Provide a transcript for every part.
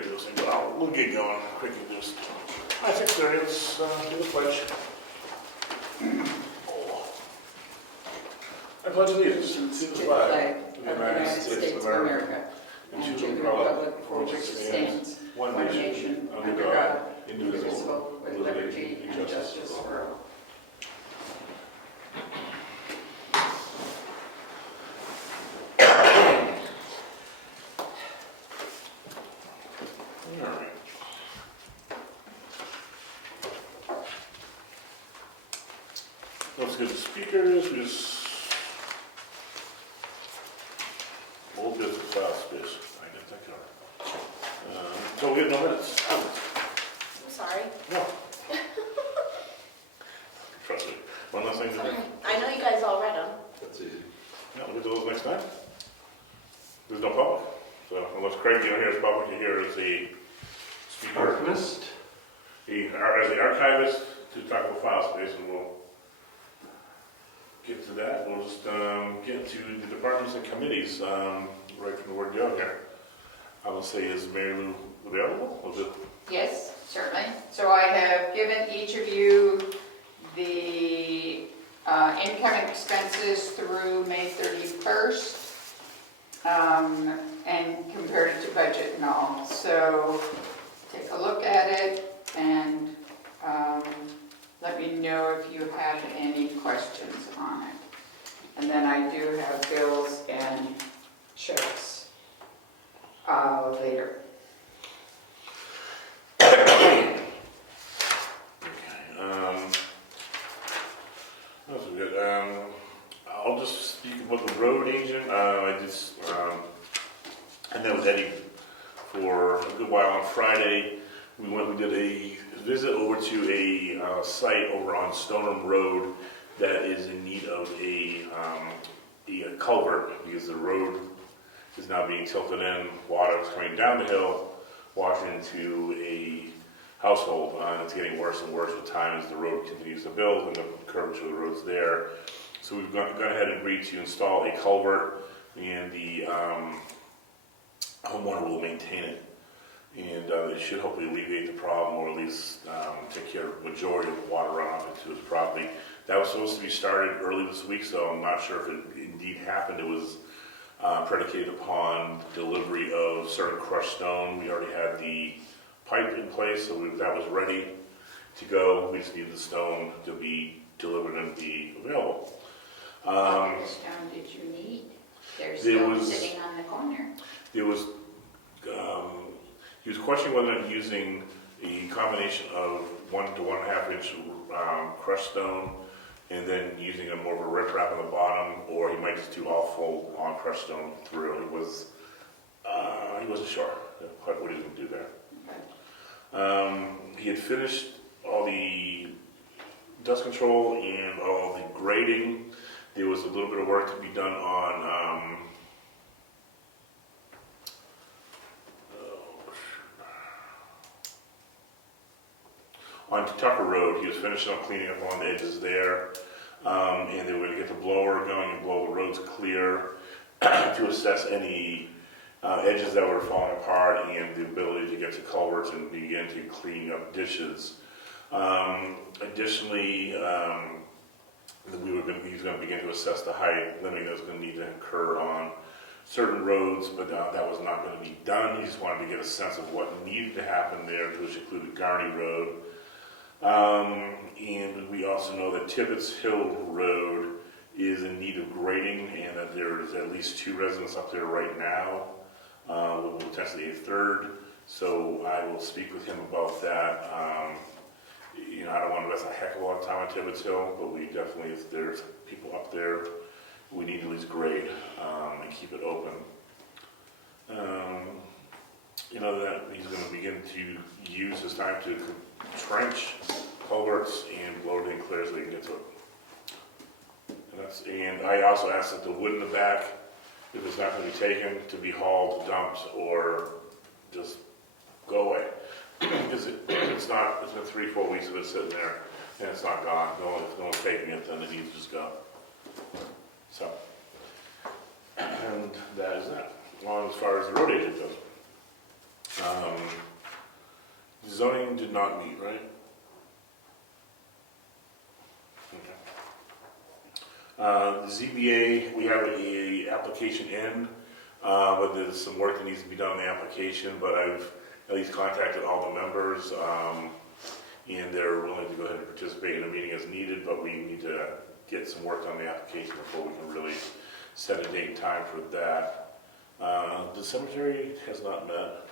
to do this thing, but we'll get going quick and just. I think there is, do the pledge. I pledge allegiance to the flag of the United States of America and to the republic for which it stands, one nation, under God, indivisible, with liberty and justice for all. Let's get the speakers. We just old business file space. I got that covered. So we have no minutes. I'm sorry. No. Trust me. One last thing to do. I know you guys all read them. That's easy. Yeah, we'll get to those next time. There's no public. So unless Craig here is public, here is the speaker. Archivist? As the archivist to talk about file space, and we'll get to that. We'll just get to the departments and committees right from the word go here. I will say, is Mary Lou available? Was it? Yes, certainly. So I have given each of you the incoming expenses through May 31st and compared it to budget and all. So take a look at it and let me know if you had any questions on it. And then I do have bills and checks later. That's good. I'll just speak about the road agent. I met with Eddie for a good while on Friday. We did a visit over to a site over on Stoneham Road that is in need of a culvert because the road is now being tilted in. Water is coming down the hill, washing into a household. It's getting worse and worse with time as the road continues to build and the curvature of the road's there. So we've gone ahead and agreed to install a culvert, and the homeowner will maintain it. And it should hopefully alleviate the problem, or at least take care of the majority of the water runoff into his property. That was supposed to be started early this week, so I'm not sure if it indeed happened. It was predicated upon delivery of certain crushed stone. We already had the pipe in place, so that was ready to go. We just needed the stone to be delivered and be available. What kind of stone did you need? There's stone sitting on the corner. There was, he was questioning whether or not using a combination of 1 to 1.5 inch crushed stone and then using a more of a rip wrap on the bottom, or he might just do all full on crushed stone through. He wasn't sure quite what he was going to do there. Okay. He had finished all the dust control and all the grading. There was a little bit of work to be done on Tucker Road. He was finishing up cleaning up along the edges there, and they were going to get the blower going and blow the roads clear to assess any edges that were falling apart and the ability to get to culverts and begin to clean up ditches. Additionally, he's going to begin to assess the height limit that's going to need to occur on certain roads, but that was not going to be done. He just wanted to get a sense of what needed to happen there, which included Garney Road. And we also know that Tibbetts Hill Road is in need of grading, and that there is at least 2 residents up there right now, with potentially a third. So I will speak with him about that. I don't want to invest a heck of a lot of time on Tibbetts Hill, but we definitely, if there's people up there, we need to at least grade and keep it open. That he's going to begin to use his time to trench culverts and blow it in clear so they can get to it. And I also asked that the wood in the back, if it's not going to be taken, to be hauled, dumped, or just go away. Because it's been 3-4 weeks of it sitting there, and it's not gone. If no one's taking it, then it needs to just go. So, and that is that. Well, as far as the road agent goes, did not meet, right? Okay. The ZBA, we have a application in, but there's some work that needs to be done on the application, but I've at least contacted all the members, and they're willing to go ahead and participate in a meeting as needed, but we need to get some work on the application before we can really set a date and time for that. The cemetery has not met.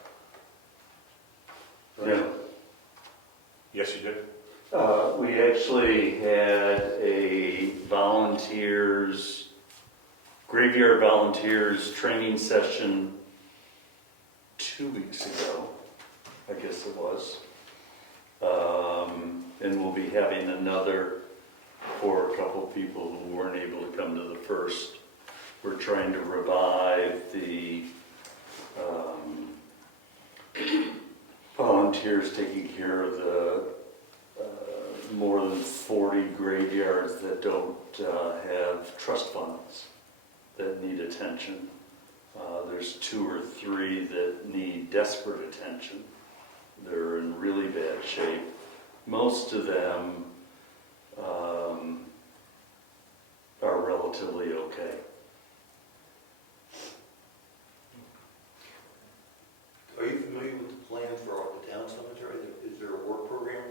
No. Yes, you did? We actually had a graveyard volunteers training session 2 weeks ago, I guess it was. And we'll be having another for a couple people who weren't able to come to the first. We're trying to revive the volunteers taking care of the more than 40 graveyards that don't have trust funds that need attention. There's 2 or 3 that need desperate attention. They're in really bad shape. Most of them are relatively okay. Are you familiar with the plan for the town cemetery? Is there a work program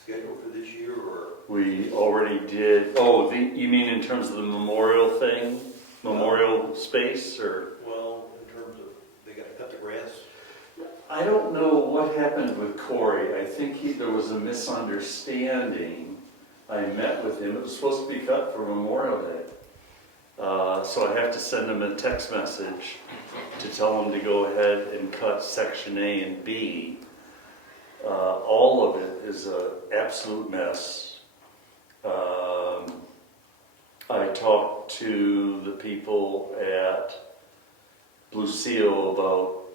scheduled for this year, or? We already did, you mean in terms of the memorial thing? Memorial space, or? Well, in terms of, they gotta cut the grass? I don't know what happened with Corey. I think there was a misunderstanding. I met with him. It was supposed to be cut for Memorial Day. So I have to send him a text message to tell him to go ahead and cut section A and B. All of it is an absolute mess. I talked to the people at Blue Seal about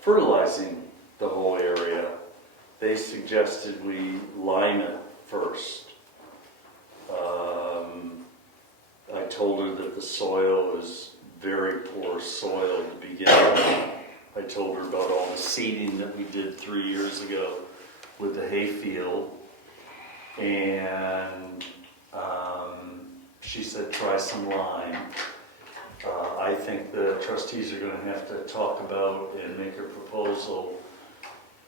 fertilizing the whole area. They suggested we lime it first. I told her that the soil is very poor soil to begin with. I told her about all the seeding that we did 3 years ago with the hayfield, and she said try some lime. I think the trustees are going to have to talk about and make a proposal,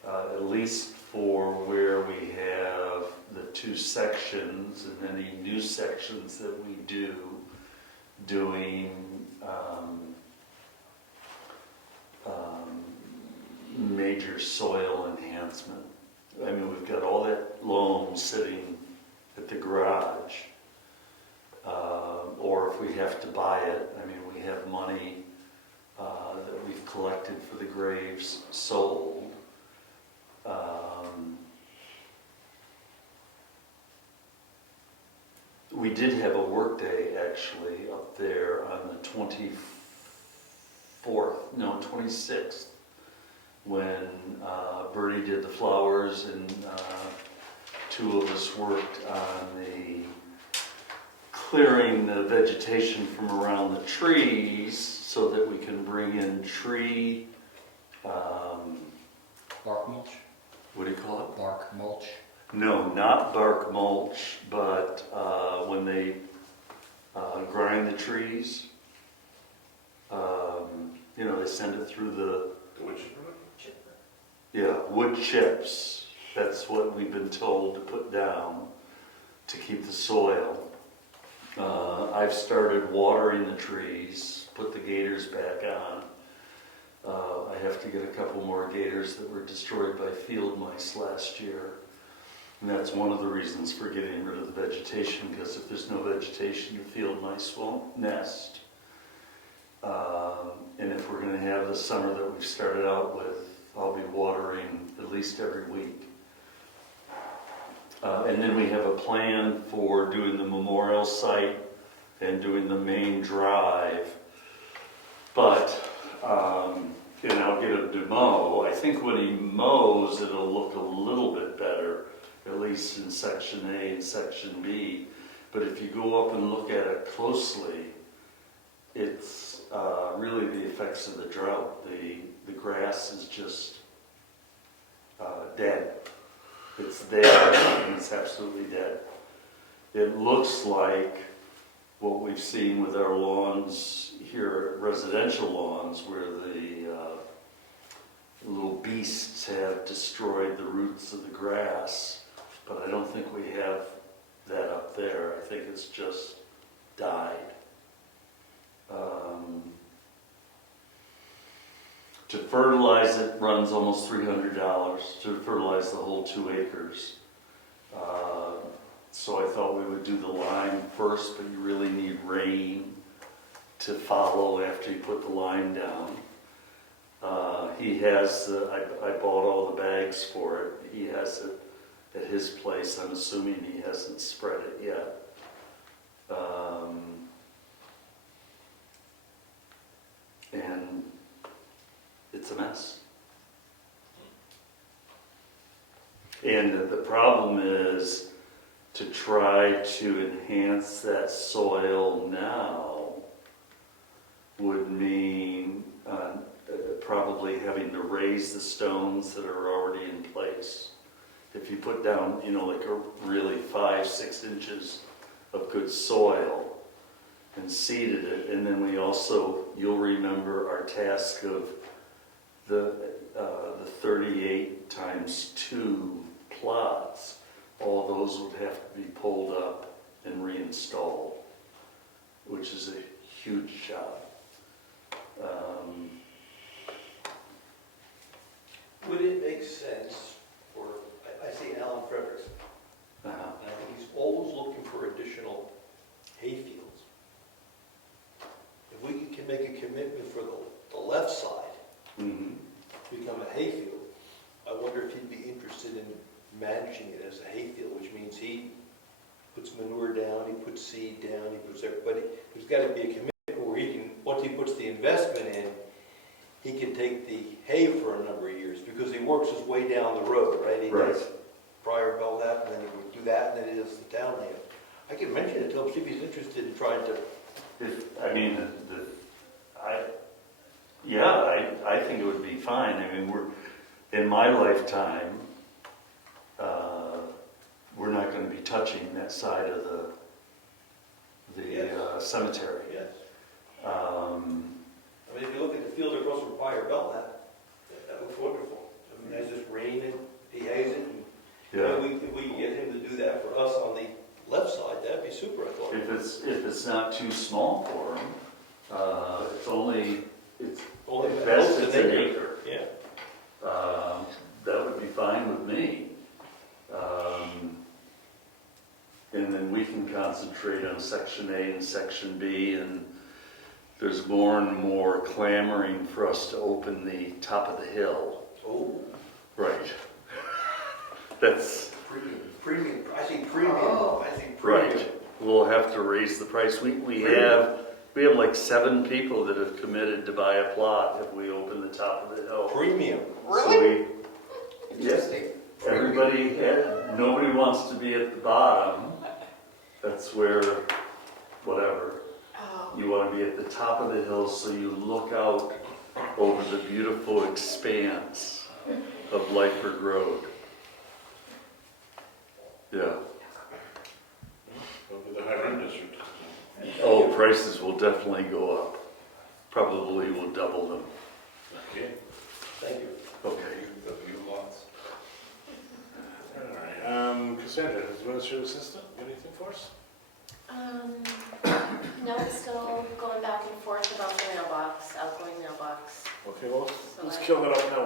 at least for where we have the 2 sections and any new sections that we do, doing major soil enhancement. I mean, we've got all that loam sitting at the garage. Or if we have to buy it, I mean, we have money that we've collected for the graves sold. We did have a work day actually up there on the 26th, when Bertie did the flowers and 2 of us worked on the clearing the vegetation from around the trees so that we can bring in tree, Bark mulch? what do you call it? Bark mulch? No, not bark mulch, but when they grind the trees, they send it through the wood chips. That's what we've been told to put down to keep the soil. I've started watering the trees, put the gators back on. I have to get a couple more gators that were destroyed by field mice last year. And that's one of the reasons for getting rid of the vegetation, because if there's no vegetation, the field mice won't nest. And if we're going to have the summer that we've started out with, I'll be watering at least every week. And then we have a plan for doing the memorial site and doing the main drive. But, I'll get him to mow. I think when he mows, it'll look a little bit better, at least in section A and section B. But if you go up and look at it closely, it's really the effects of the drought. The grass is just there, and it's absolutely dead. It looks like what we've seen with our lawns here, residential lawns, where the little beasts have destroyed the roots of the grass, but I don't think we have that up there. I think it's just died. To fertilize it runs almost $300 to fertilize the whole 2 acres. So I thought we would do the lime first, but you really need rain to follow after you put the lime down. He has, I bought all the bags for it. He has it at his place. I'm assuming he hasn't spread it yet. And it's a mess. And the problem is to try to enhance that soil now would mean probably having to raise the stones that are already in place. If you put down, like a really 5-6 inches of good soil and seeded it, and then we also, you'll remember our task of the 38 times 2 plots, all those would have to be pulled up and reinstalled, which is a huge job. Would it make sense for, I see Alan Fredericks, and I think he's always looking for additional hayfields. If we can make a commitment for the left side, Mm-hmm. to become a hayfield, I wonder if he'd be interested in managing it as a hayfield, which means he puts manure down, he puts seed down, he puts everybody. There's got to be a commitment where he can, once he puts the investment in, he can take the hay for a number of years because he works his way down the road, right? He does prior Belknap, and then he would do that, and then he does the townland. I can mention it to him, see if he's interested in trying to. I think it would be fine. I mean, in my lifetime, we're not going to be touching that side of the cemetery. Yes. I mean, if you look at the field across from Prior Belknap, that looks wonderful. I mean, there's just rain and he has it. And if we can get him to do that for us on the left side, that'd be super, I thought. If it's not too small for him, it's Only at best it's an acre. Yeah. That would be fine with me. And then we can concentrate on Section A and Section B, and there's more and more clamoring for us to open the top of the hill. Oh. Right. That's Premium. I think premium. Oh. I think premium. right. We'll have to raise the price. We have like 7 people that have committed to buy a plot if we open the top of the hill. Premium. Really? Yes. Nobody wants to be at the bottom. That's where, whatever. Oh. You want to be at the top of the hill so you look out over the beautiful expanse of Lightford Road. Yeah. Over the high rent district. Oh, prices will definitely go up. Probably will double them. Okay. Thank you. Okay. The view lots. All right, Cassandra, administrative assistant, got anything for us? No, I'm still going back and forth about the mailbox, outgoing mailbox. Okay, well, So let's I- kill that up now. I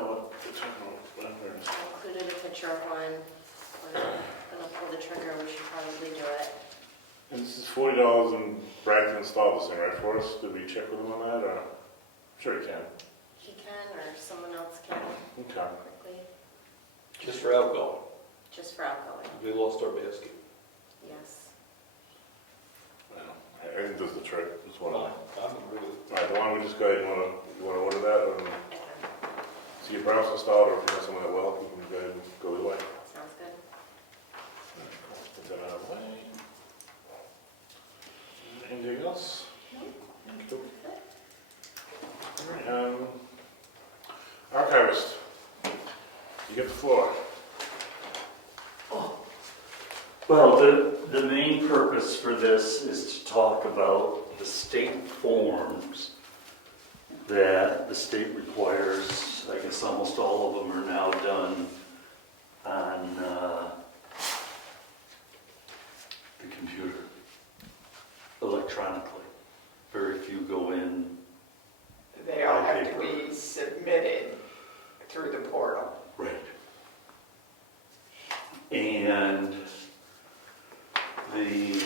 included a picture of one. We're gonna pull the trigger, we should probably do it. And this is $40 and Brad can install this thing, right, for us? Did we check with him on that, or? Sure he can. He can, or someone else can, Okay. quickly, Just for outgoing. just for outgoing, We lost our basket. yes. Well, I think this is the trick, this one. All I'm really. right, why don't we just go ahead and you wanna order that, and I can. see your browser installed, or if you have someone that will, we can go ahead and go either way. Sounds good. Put that out of the way. Anything else? Cool. All right, archivist, you get the floor. Oh, Well, the main purpose for this is to talk about the state forms that the state requires. I guess almost all of them are now done on the computer, electronically. Very few go in. They all By have to paper. be submitted through the portal. Right. And the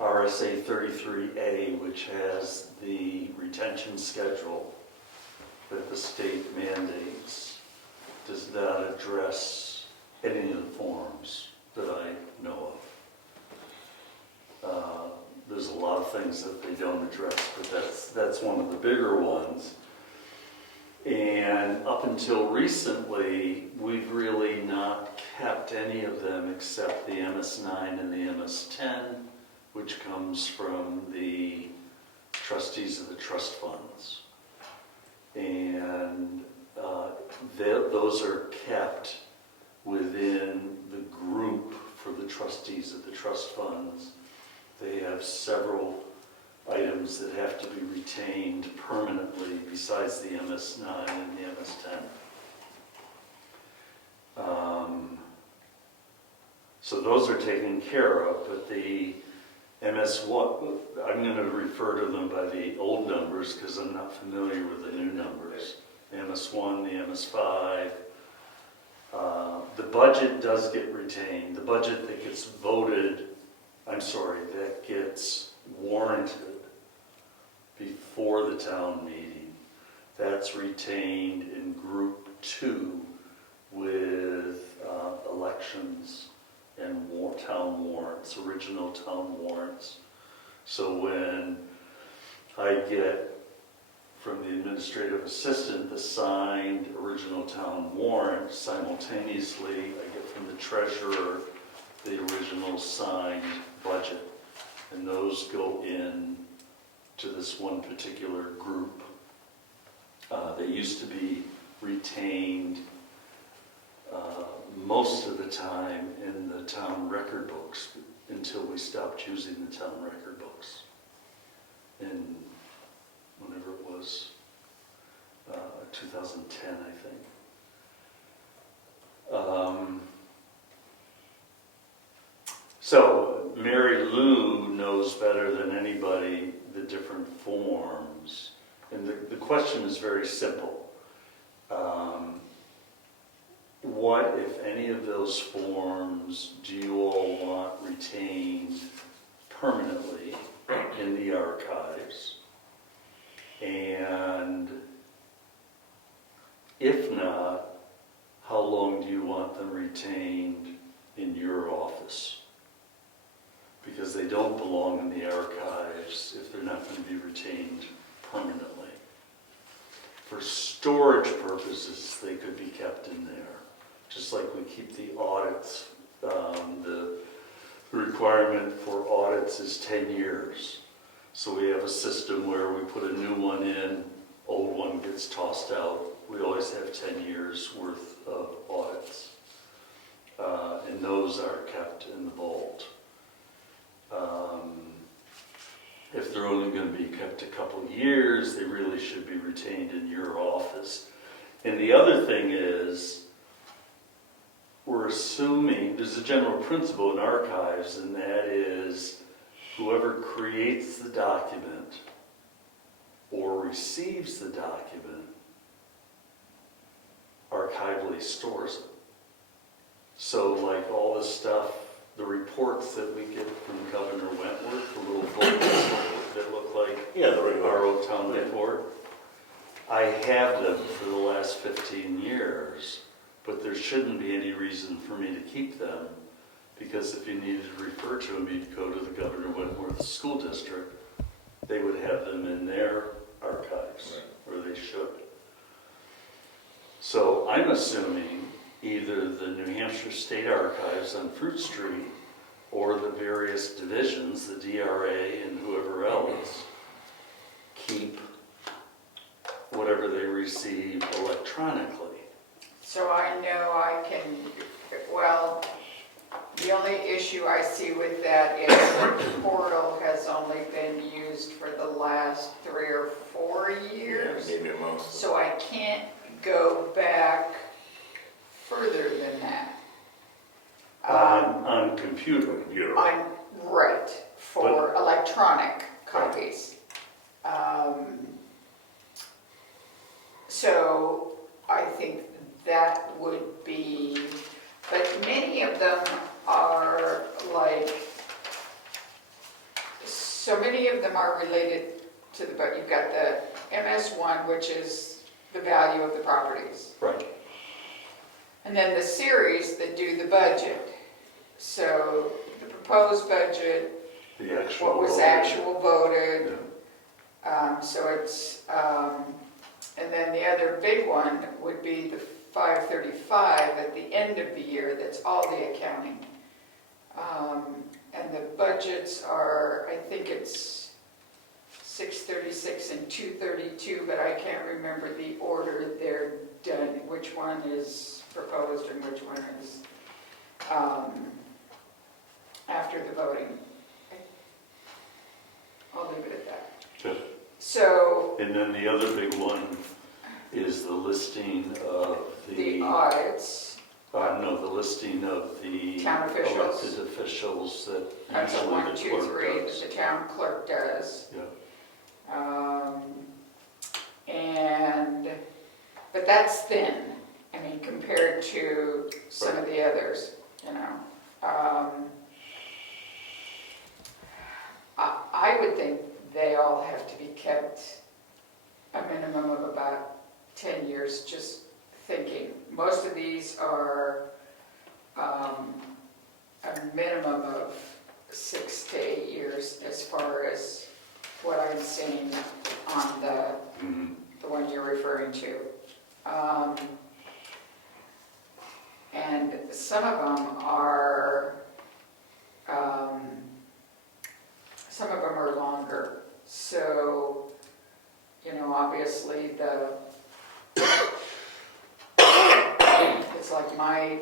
RSA 33A, which has the retention schedule that the state mandates, does not address any of the forms that I know of. There's a lot of things that they don't address, but that's one of the bigger ones. And up until recently, we've really not kept any of them except the MS9 and the MS10, which comes from the trustees of the trust funds. And those are kept within the group for the trustees of the trust funds. They have several items that have to be retained permanently besides the MS9 and the MS10. So those are taken care of, but the MS1, I'm going to refer to them by the old numbers because I'm not familiar with the new numbers. The MS1, the MS5. The budget does get retained. The budget that gets that gets warranted before the town meeting, that's retained in group 2 with elections and town warrants, original town warrants. So when I get from the administrative assistant the signed original town warrant, simultaneously I get from the treasurer the original signed budget. And those go in to this one particular group. They used to be retained most of the time in the town record books until we stopped using the town record books in whenever it was 2010, I think. So Mary Lou knows better than anybody the different forms. And the question is very simple. What, if any of those forms, do you all want retained permanently in the archives? And if not, how long do you want them retained in your office? Because they don't belong in the archives if they're not going to be retained permanently. For storage purposes, they could be kept in there. Just like we keep the audits, the requirement for audits is 10 years. So we have a system where we put a new one in, old one gets tossed out. We always have 10 years worth of audits. And those are kept in the vault. If they're only going to be kept a couple of years, they really should be retained in your office. And the other thing is, we're assuming, there's a general principle in archives, and that is whoever creates the document or receives the document archivally stores it. So like all the stuff, the reports that we get from Governor Wentworth, the little books that look like our old town report, I have them for the last 15 years, but there shouldn't be any reason for me to keep them, because if you needed to refer to them, you'd go to the Governor Wentworth School District. They would have them in their archives, or they should. So I'm assuming either the New Hampshire State Archives on Fruit Street or the various divisions, the DRA and whoever else, keep whatever they receive electronically. So I know I can, well, the only issue I see with that is the portal has only been used for the last 3 or 4 years. Maybe a most. So I can't go back further than that. On computer. Computer. Right, for electronic copies. So I think that would be, but many of them are like, so many of them are related to the, but you've got the MS1, which is the value of the properties. Right. And then the series that do the budget. So the proposed budget, The actual. what was vote. actual voted. Yeah. So it's, and then the other big one would be the 535 at the end of the year, that's all the accounting. And the budgets are, I think it's 636 and 232, but I can't remember the order they're done, which one is proposed and which one is after the voting. I'll leave it at that. Good. So And then the other big one is the listing of the audits, no, the listing of the Town officials. elected officials that that's usually 1, the 2, clerk 3 that does. the town clerk does. Yeah. But that's thin, I mean, compared to some of the others, you know. I would think they all have to be kept a minimum of about 10 years, just thinking. Most of these are a minimum of 6 to 8 years as far as what I'm seeing on the Mhm. one you're referring to. And some of them are, longer. So, you know, obviously it's like my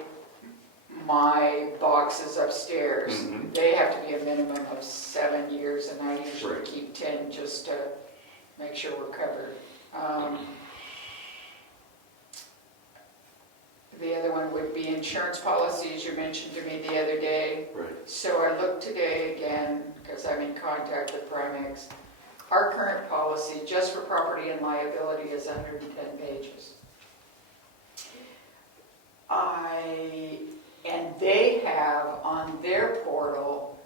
boxes upstairs, Mhm. they have to be a minimum of 7 years, and I usually Right. keep 10 just to make sure we're covered. The other one would be insurance policies, you mentioned to me the other day. Right. So I looked today again, because I'm in contact with Primex. Our current policy, just for property and liability, is 110 pages. And they have on their portal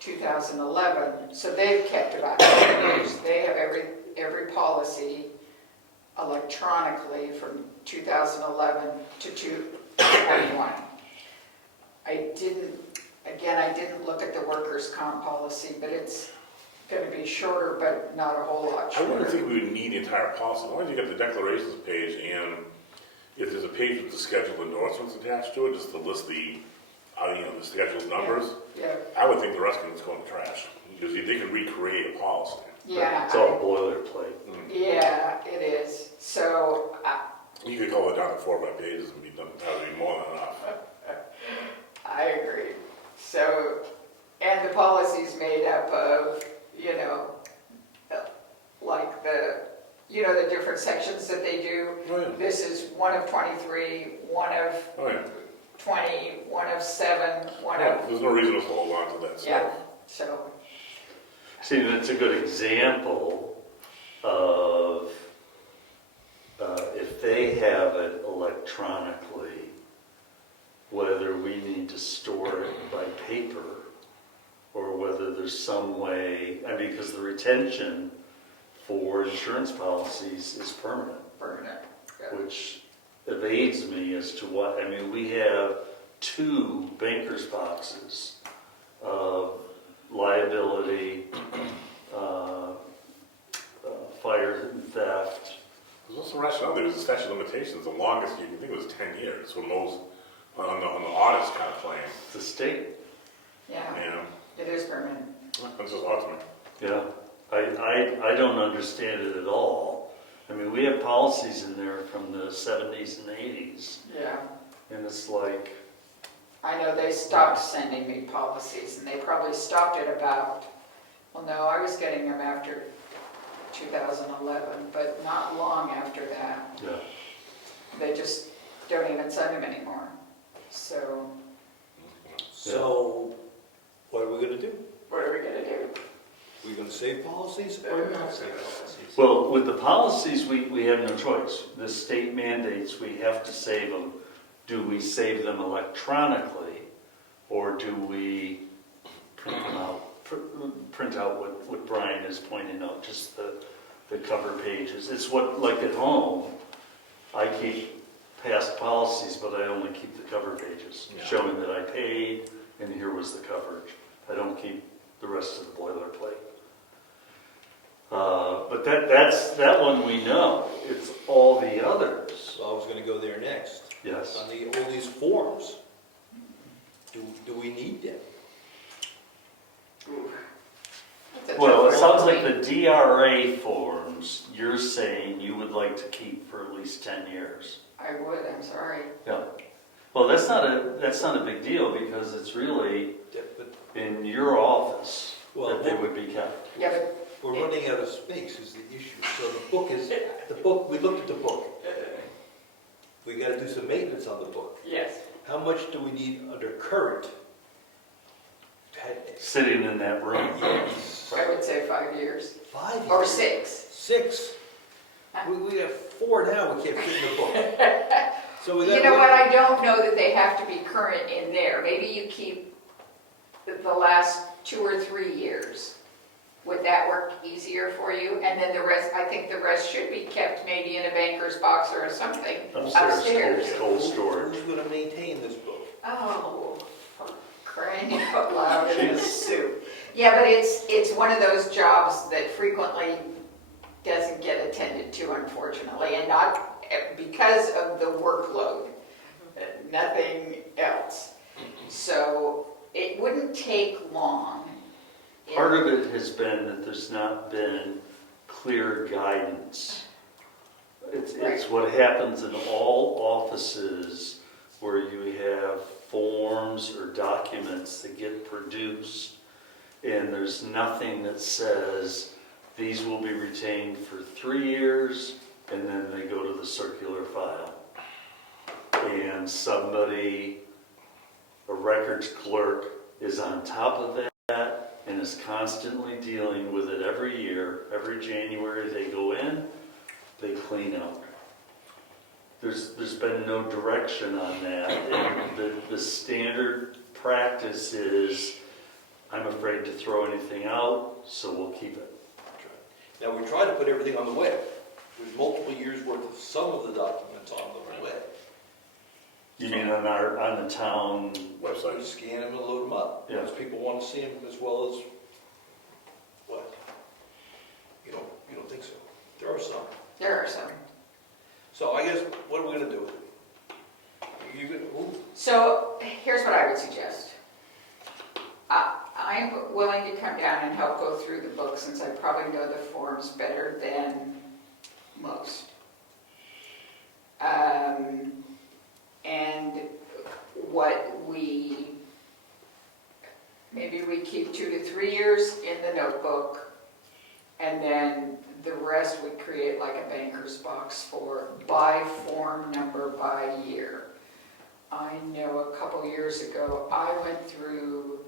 2011, so they've kept about 10 years. They have every policy electronically from 2011 to 2021. I didn't look at the workers' comp policy, but it's going to be shorter, but not a whole lot I shorter. wouldn't think we would need the entire policy. As long as you get the declarations page, and if there's a page with the scheduled endorsements attached to it, just to list the scheduled numbers, Yeah, I would think the rest can just go in the trash, because they can recreate a policy. yeah, It's all boilerplate. yeah, it is. So, You could call it down to 4 or 5 pages and be done, that would be more than enough. I agree. So, and the policy's made up of, you know, like the different sections that they do. Oh, yeah. This is one of 23, one of Oh, yeah. 20, one of 7, one Yeah, of, there's no reason to hold on to that stuff. yeah, so, See, that's a good example of if they have it electronically, whether we need to store it by paper or whether there's some way, I mean, because the retention for insurance policies is permanent, permanent. Yeah. which evades me as to what, I mean, we have 2 banker's boxes of liability, fire and theft. There's also rationale, there was a statute of limitations, the longest you can think was 10 years, when most, on the audits kind of claim, The state, Yeah, you know? it is permanent. That's just odd to me. yeah. I don't understand it at all, I mean, we have policies in there from the 70s and 80s, Yeah. and it's like, I know they stopped sending me policies, and they probably stopped at about, well, no, I was getting them after 2011, but not long after that. yeah. They just don't even send them anymore. So So, what are we gonna do? what are we gonna do? Are we gonna save policies or not save policies? Well, with the policies, we have no choice. The state mandates we have to save them. Do we save them electronically, or do we print them out? Print out what Brian is pointing out, just the cover pages. It's what, like at home, I keep past policies, but I only keep the cover pages, Yeah. showing that I paid, and here was the coverage. I don't keep the rest of the boilerplate. But that one we know. It's all the others. So I was gonna go there next. Yes. On all these forms, do we need them? That's a Well, it tough sounds one. like the DRA forms, you're saying you would like to keep for at least 10 years. I would, I'm sorry. Yeah. Well, that's not a big deal because it's really Yeah, but in your office Well, that they would be kept. Yeah, but we're running out of space is the issue. So the book, we looked at the book. We gotta do some maintenance on the book. yes. How much do we need under current? Sitting in that room. Yes. I would say 5 years. 5 Or years. 6. 6. We have 4 now, we can't fit in the book. So we You gotta know wait. what, I don't know that they have to be current in there. Maybe you keep the last 2 or 3 years. Would that work easier for you? And then the rest, I think the rest should be kept maybe in a banker's box or something upstairs. Cold storage. Who's gonna maintain this book? Oh, for crying out loud in the soup. Yeah, but it's one of those jobs that frequently doesn't get attended to, unfortunately, and not because of the workload, nothing else. So it wouldn't take long. Part of it has been that there's not been clear guidance. It's what happens in all offices where you have forms or documents that get produced and there's nothing that says these will be retained for 3 years and then they go to the circular file. And somebody, a records clerk, is on top of that and is constantly dealing with it every year. Every January they go in, they clean out. There's been no direction on that. And the standard practice is, I'm afraid to throw anything out, so we'll keep it. Now, we try to put everything on the web. There's multiple years' worth of some of the documents on the web. You mean on the town? We Website. scan them and load them up. Yeah. Because people want to see them as well as, what? You don't think so? There are some. There are some. So I guess, what are we gonna do? You gonna, So here's what I would suggest. I'm willing to come down and help go through the book since I probably know the forms better than most. And maybe we keep 2 to 3 years in the notebook, and then the rest we create like a banker's box for by form number by year. I know a couple years ago, I went through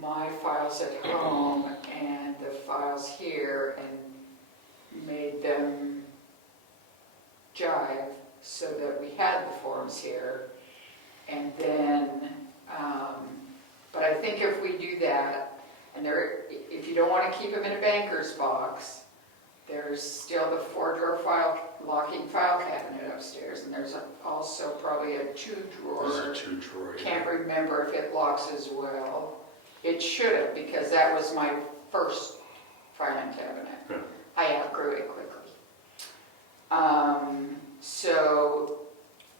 my files at home and the files here and made them jive so that we had the forms here. And then, but I think if we do that, and if you don't want to keep them in a banker's box, there's still the 4-drawer locking file cabinet upstairs, and there's also probably a 2-drawer. There's a 2-drawer. Can't remember if it locks as well. It should have, because that was my first filing cabinet. Yeah. I outgrew it quickly. So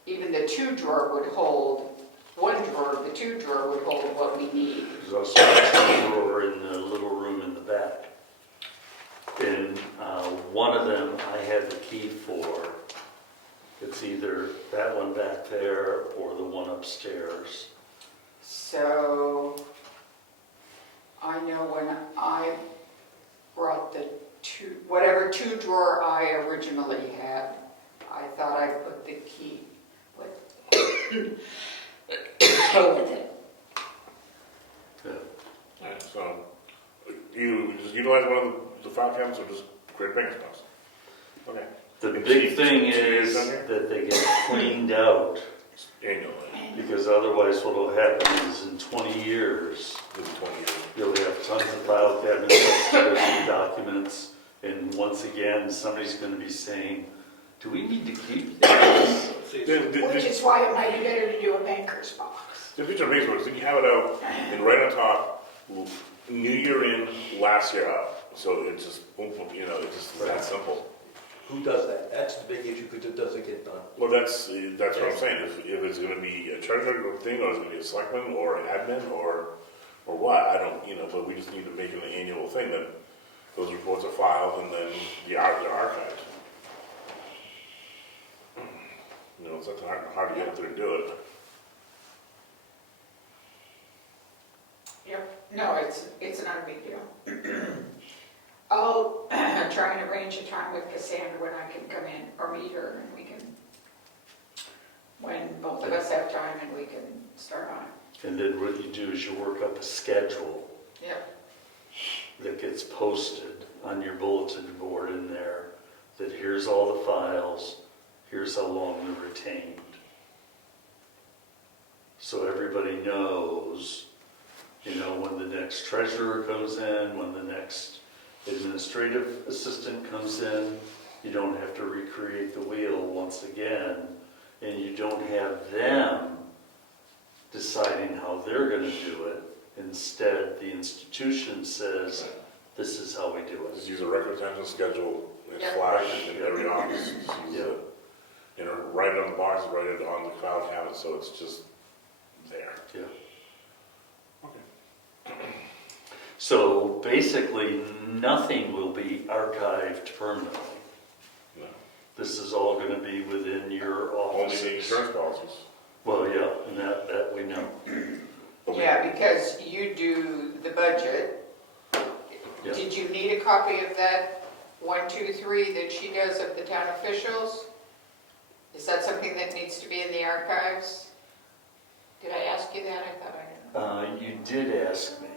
even the 2-drawer would hold, 1-drawer, the 2-drawer would hold what we need. There's also a 2-drawer in the little room in the back. And one of them I had the key for. It's either that one back there or the one upstairs. So I know when I brought the whatever 2-drawer I originally had, I thought I put the key, but Yeah. Alright, so you just utilize one of the file cabinets or just create a bank spots? Okay. The And big two- thing 2 years is on here? that they get cleaned out, Annually, because otherwise what'll happen is in 20 years, with the 20 years. you'll have tons of file cabinets upstairs and documents, and once again, somebody's gonna be saying, do we need to keep this? Which is why it might be better to do a banker's box. The future of Facebook, then you have it out and right on top, new year in, last year out. So it's just, boom, boom, you know, it's just that simple. Who does that? That's the big issue, because it doesn't get done. Well, that's what I'm saying. If it's gonna be a treasurer thing, or it's gonna be a selectman, or an admin, or what, I don't, but we just need to make it an annual thing that those reports are filed and then they're archived. It's not hard to get up there and do it. yep, no, it's not a big deal. I'll try and arrange a time with Cassandra when I can come in, or meet her, and we can, when both of us have time and we can start on it. And then what you do is you work up a schedule Yep, that gets posted on your bulletin board in there, that here's all the files, here's how long they're retained. So everybody knows, when the next treasurer comes in, when the next administrative assistant comes in, you don't have to recreate the wheel once again, and you don't have them deciding how they're going to do it. Instead, the institution says, this is how we do Just it. use a record retention schedule, it's Yep. flashed in every office. Just use Yeah. it. Write it on the box, write it on the file cabinet, so it's just there. Yeah. Okay. So basically, nothing will be archived permanently. No. This is all going to be within your Only offices. the insurance policies. Well, yeah, and that we know. But we- yeah, because you do the budget. Yeah. Did you need a copy of that 1, 2, 3 that she does of the town officials? Is that something that needs to be in the archives? Did I ask you that? I thought I did. You did ask me,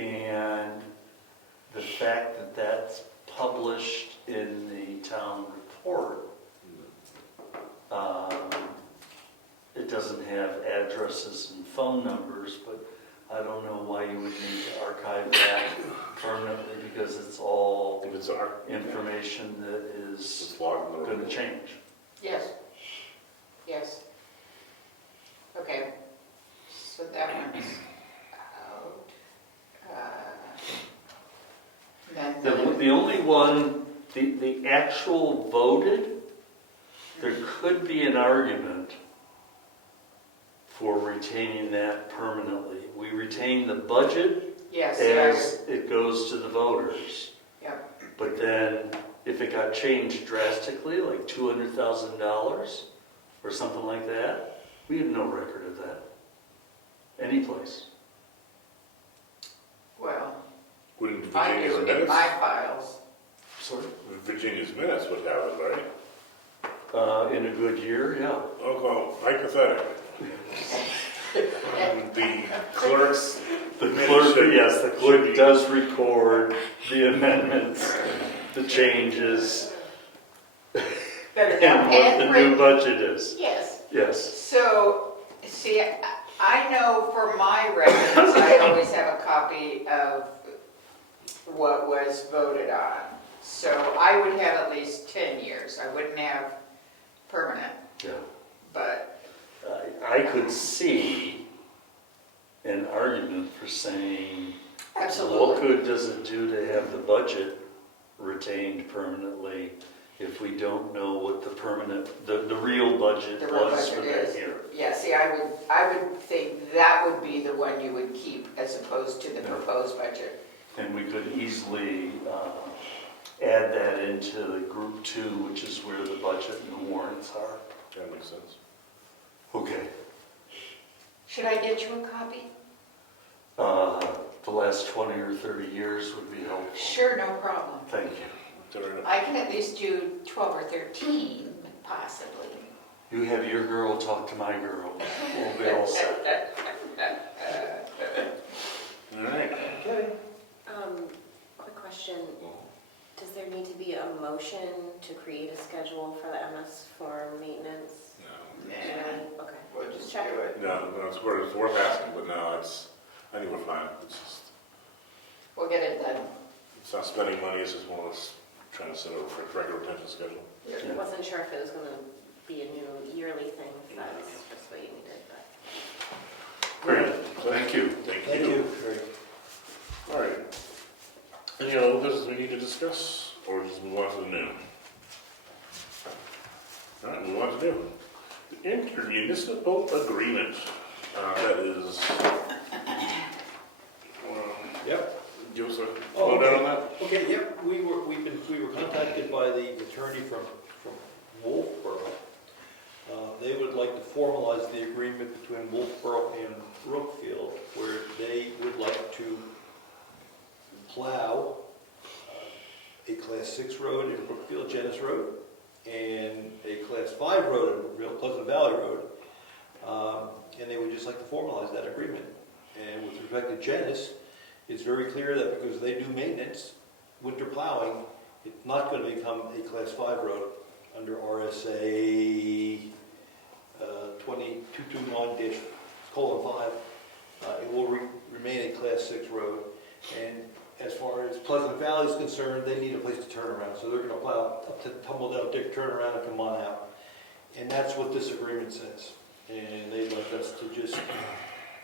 and the fact that that's published in the town report, it doesn't have addresses and phone numbers, but I don't know why you would need to archive that permanently, because it's all If it's our, information that is it's logged in the going to record. change. Yes. Yes. Okay. So that one's out. Then The only one, the actual voted, there could be an argument for retaining that permanently. We retain the budget yes, as it goes to the voters. Yep. But then if it got changed drastically, like $200,000 or something like that, we have no record of that anyplace. Well, Wouldn't I Virginia's do in minutes? my files. Sorry? Virginia's minutes would have it, right? In a good year, yeah. Oh, well, hypothetically. The clerks, The minutes clerk, should- yes, the should clerk be- does record the amendments, the changes, That are and now what the new handwritten. budget is. Yes. Yes. So, see, I know for my records, I always have a copy of what was voted on. So I would have at least 10 years. I wouldn't have permanent, Yeah. but I could see an argument for saying, what absolutely. good does it do to have the budget retained permanently if we don't know what the permanent, the real budget The real was for budget that is. year? Yeah, see, I would think that would be the one you would keep as opposed to the proposed budget. And we could easily add that into the group 2, which is where the budget and the warrants are. That makes sense. Okay. Should I get you a copy? The last 20 or 30 years would be helpful. Sure, no problem. Thank you. Is that all right? I can at least do 12 or 13, possibly. You have your girl talk to my girl. We'll be all set. All right. Okay. Quick question, does there need to be a motion to create a schedule for the MS for maintenance? No. Nah, Okay. we'll just Check. do it. No, it's worth asking, but no, I think we're fine. We'll get it done. It's not spending money, it's just one of us trying to set up a regular retention schedule. I wasn't sure if it was gonna be a new yearly thing, if that's just what you needed, but. Great. Thank you. Thank you. Very. All right. Any other business we need to discuss, or just move on to the new? All right, move on to new. The intermunicipal agreement, that is, Yep. give us a Oh, lowdown on that? Okay, yep, we were contacted by the attorney from Wolfboro. They would like to formalize the agreement between Wolfboro and Brookfield, where they would like to plow a Class 6 road in Brookfield, Genes Road, and a Class 5 road in Real Pleasant Valley Road. And they would just like to formalize that agreement. And with respect to Genes, it's very clear that because they do maintenance, winter plowing, it's not going to become a Class 5 road under RSA 2221-5. It will remain a Class 6 road. And as far as Pleasant Valley is concerned, they need a place to turn around. So they're going to plow up to Tumbledale Dick, turn around and come on out. And that's what this agreement says. And they'd like us to just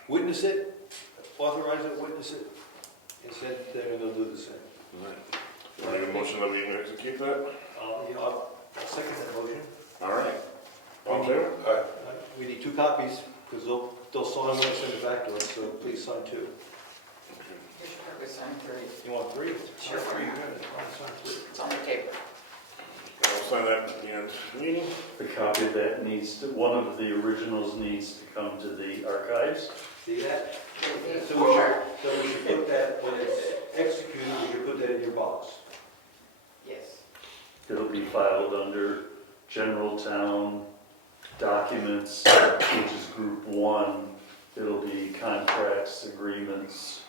witness it, authorize it, witness it, and said they're going to do the same. All right. Want to make a motion that we execute that? I'll second that motion. All right. All in favor? We need 2 copies, because they'll sign when they send it back to us, so please sign 2. Okay. You should probably sign 3. You want 3? Sure. 3, good. I'll sign 3. It's on the paper. I'll sign that at the end of the meeting. The copy of that needs to, one of the originals needs to come to the archives. See that? So Sure. we should put that, when it's executed, we should put that in your box. Yes. It'll be filed under General Town Documents, which is Group 1. It'll be contracts, agreements,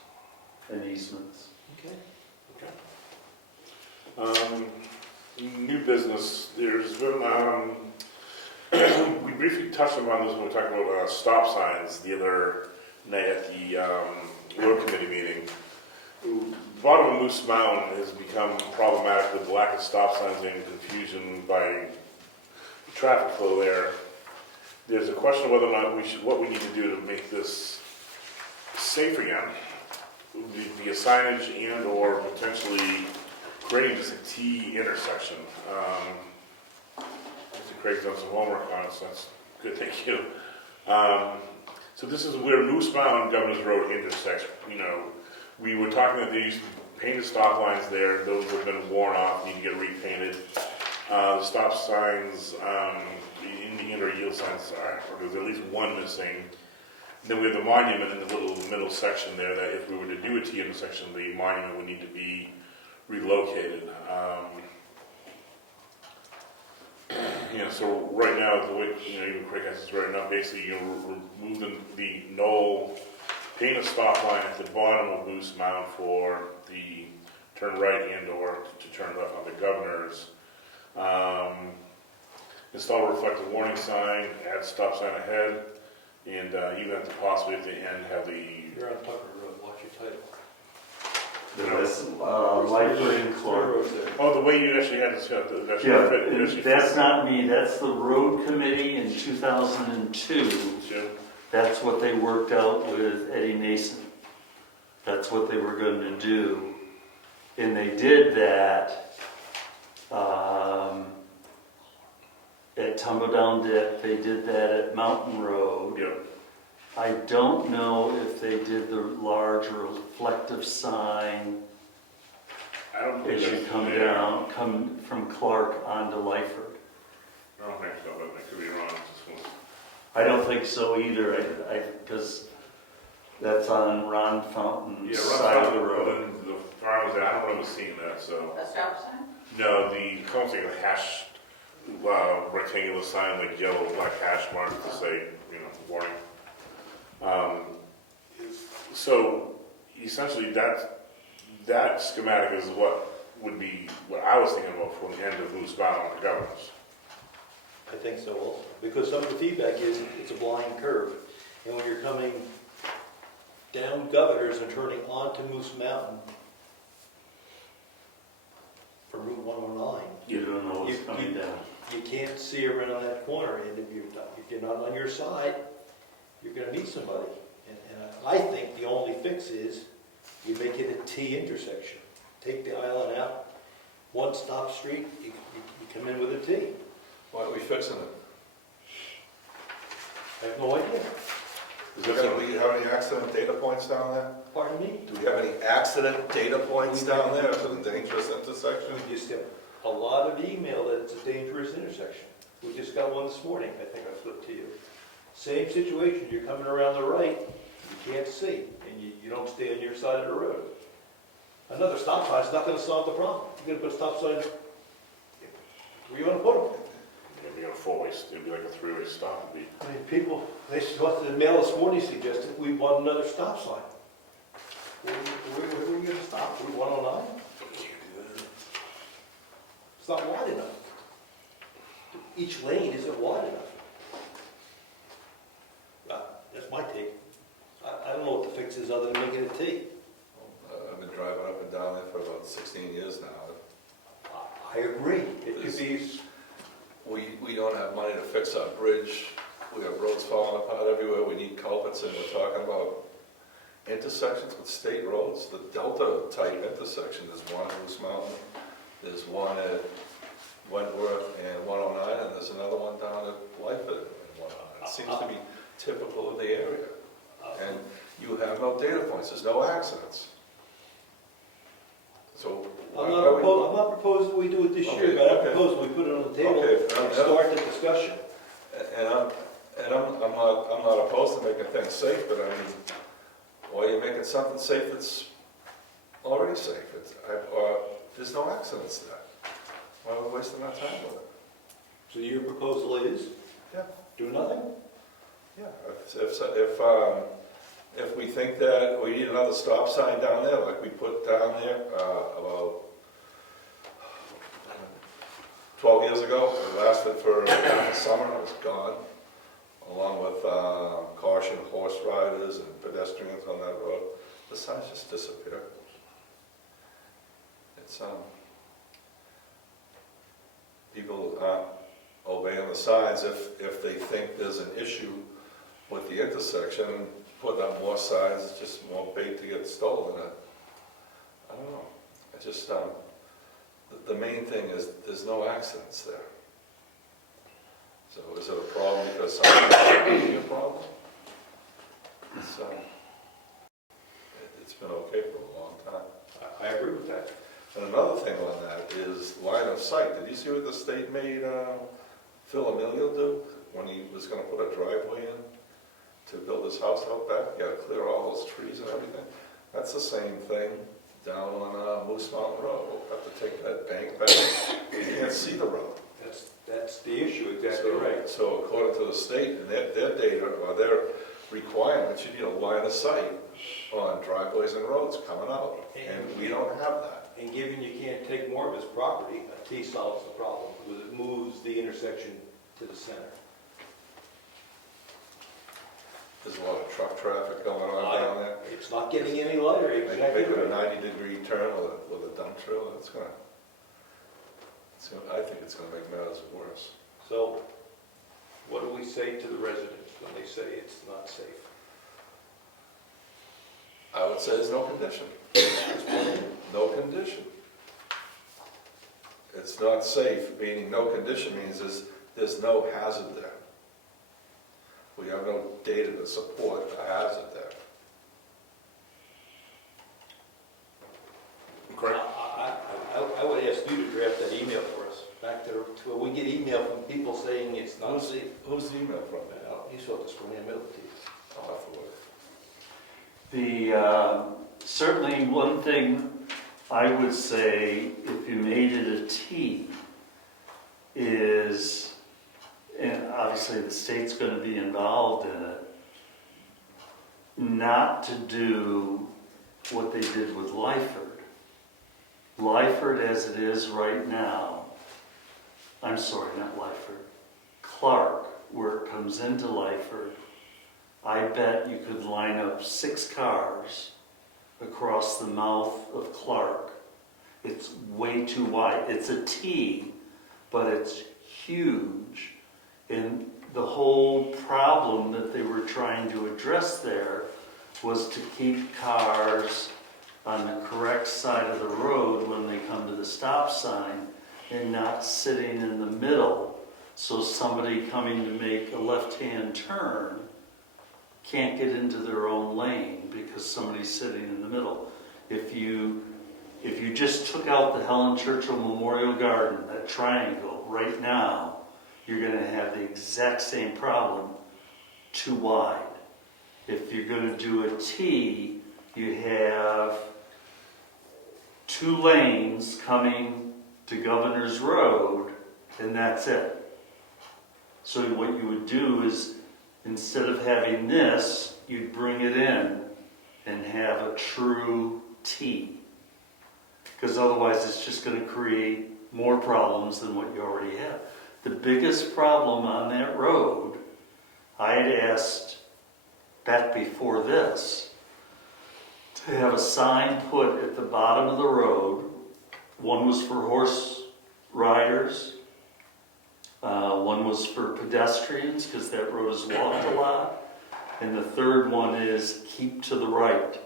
and easements. Okay. New business, there's been, we briefly touched upon this when we talked about stop signs the other night at the road committee meeting. The bottom of Moose Mountain has become problematic with the lack of stop signs and confusion by the traffic flow there. There's a question of whether or not what we need to do to make this safe again. Via signage and or potentially creating just a T intersection. Craig's done some homework on it, so that's good, thank you. So this is where Moose Mountain Governor's Road intersects. You know, we were talking that they used to paint the stop lines there. Those have been worn off, need to get repainted. The stop signs, indicator or yield signs, there's at least one missing. Then we have the monument in the little middle section there that if we were to do a T intersection, the monument would need to be relocated. So right now, the way, even Craig has this right now, basically you're removing the null, paint a stop line at the bottom of Moose Mountain for the turn right and or to turn left on the Governor's. Install a reflective warning sign, add stop sign ahead, and even at the possibly at the end have the. You're on Tucker Road, watch your title. That's Lightfoot and Clark. Oh, the way you actually had this, Yeah, that's not me, that's the road committee in 2002. Jim. That's what they worked out with Eddie Nason. That's what they were going to do. And they did that at Tumbledown Dip, they did that at Mountain Road. Yep. I don't know if they did the large reflective sign I don't think as you that's come there. down, come from Clark onto Lyford. I don't think so, but I could be wrong. This one. I don't think so either, because that's on Ron Fountain's Yeah, side of the road. road. The farm was there. I don't remember seeing that, so. A stop sign? No, the comes like a hash, rectangular sign, like yellow, black hash mark to say, warning. So essentially that schematic is what would be, what I was thinking about for the end of Moose Mountain on the governance. I think so also, because some of the feedback is it's a blind curve. And when you're coming down Governors and turning onto Moose Mountain from Route 109, You don't know what's You- coming down. you can't see around that corner, and if you're not on your side, you're gonna meet somebody. And I think the only fix is you make it a T intersection. Take the island out, one stop street, you come in with a T. Why are we fixing it? I have no idea. Do we have any accident data points down there? Pardon me? Do we have any accident data points down there for the dangerous intersection? We just get a lot of email that it's a dangerous intersection. We just got one this morning, I think I flipped to you. Same situation, you're coming around the right, you can't see, and you don't stay on your side of the road. Another stop sign is not gonna solve the problem. You're gonna put stop signs where you wanna put them. It'd be a four-way, it'd be like a three-way stop. It'd be, I mean, people, they got the mail this morning suggested we want another stop sign. Where are we gonna stop? We 109? It's not wide enough. Each lane isn't wide enough. That's my take. I don't know what the fix is other than making it T. I've been driving up and down there for about 16 years now. I agree. It could be, We don't have money to fix our bridge. We have roads falling apart everywhere. We need culverts, and we're talking about intersections with state roads. The Delta type intersection, there's one at Moose Mountain, there's one at Wentworth and 109, and there's another one down at Lyford and 109. It seems to be typical of the area. And you have no data points, there's no accidents. So I'm not proposing we do it this year, Okay, but I'm okay. proposing we put it on the table Okay, and start the discussion. And I'm not opposed to making things safe, but I mean, why are you making something safe that's already safe? There's no accidents there. Why are we wasting our time with it? So your proposal is? Yeah. Do nothing? Yeah, if we think that we need another stop sign down there, like we put down there about 12 years ago, it lasted for half the summer, it was gone, along with caution horse riders and pedestrians on that road. The signs just disappeared. It's people aren't obeying the signs if they think there's an issue with the intersection, putting up more signs, it's just more bait to get stolen. I don't know. I just, the main thing is there's no accidents there. So is it a problem because something is a problem? It's been okay for a long time. I agree with that. And another thing on that is line of sight. Did you see what the state made Phil Emilio do when he was going to put a driveway in to build his house out back? You got to clear all those trees and everything. That's the same thing down on Moose Mountain Road. We'll have to take that bank back. You can't see the road. That's the issue, exactly right. So according to the state and their data or their requirements, you need a line of sight on driveways and roads coming out, and we don't have that. And given you can't take more of his property, a T solves the problem, because it moves the intersection to the center. There's a lot of truck traffic going on down there. It's not getting any lighter, exactly Make it a right. 90-degree turn with a dump trailer. I think it's going to make matters worse. So, what do we say to the residents when they say it's not safe? I would say there's no condition. No condition. It's not safe, meaning no condition means there's no hazard there. We have no data to support a hazard there. correct? I draft that email for us, back there, to, we get email from people saying it's not safe. Who's the email from? He's supposed to swear him out to you. I'll have to look. Certainly one thing I would say, if you made it a T, is, and obviously the state's going to be involved in it, not to do what they did with Lyford. Lyford as it is right now, I'm sorry, not Lyford, Clark, where it comes into Lyford, I bet you could line up 6 cars across the mouth of Clark. It's way too wide. It's a T, but it's huge. And the whole problem that they were trying to address there was to keep cars on the correct side of the road when they come to the stop sign and not sitting in the middle. So somebody coming to make a left-hand turn can't get into their own lane because somebody's sitting in the middle. If you just took out the Helen Churchill Memorial Garden, that triangle, right now, you're going to have the exact same problem, too wide. If you're going to do a T, you have 2 lanes coming to Governor's Road, and that's it. So what you would do is, instead of having this, you'd bring it in and have a true T. Because otherwise it's just going to create more problems than what you already have. The biggest problem on that road, I had asked back before this, to have a sign put at the bottom of the road. One was for horse riders, one was for pedestrians, because that road is walked a lot. And the third one is keep to the right.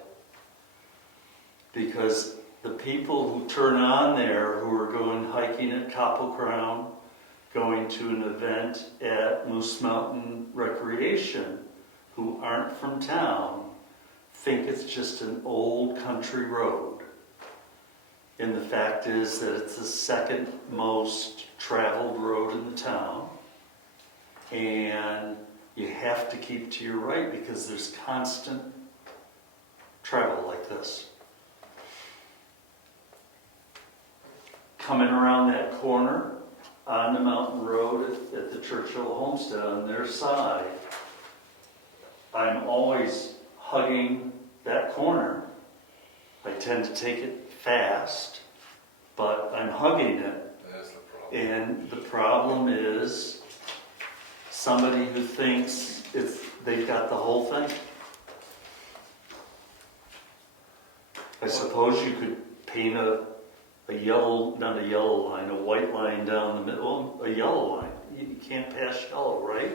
Because the people who turn on there, who are going hiking at Copple Crown, going to an event at Moose Mountain Recreation, who aren't from town, think it's just an old country road. And the fact is that it's the second most traveled road in the town. And you have to keep to your right because there's constant travel like this. Coming around that corner on the mountain road at the Churchill Homestead on their side, I'm always hugging that corner. I tend to take it fast, but I'm hugging it. That's the problem. And the problem is somebody who thinks they've got the whole thing. I suppose you could paint a yellow, not a yellow line, a white line down the middle, a yellow line. You can't pass yellow, right?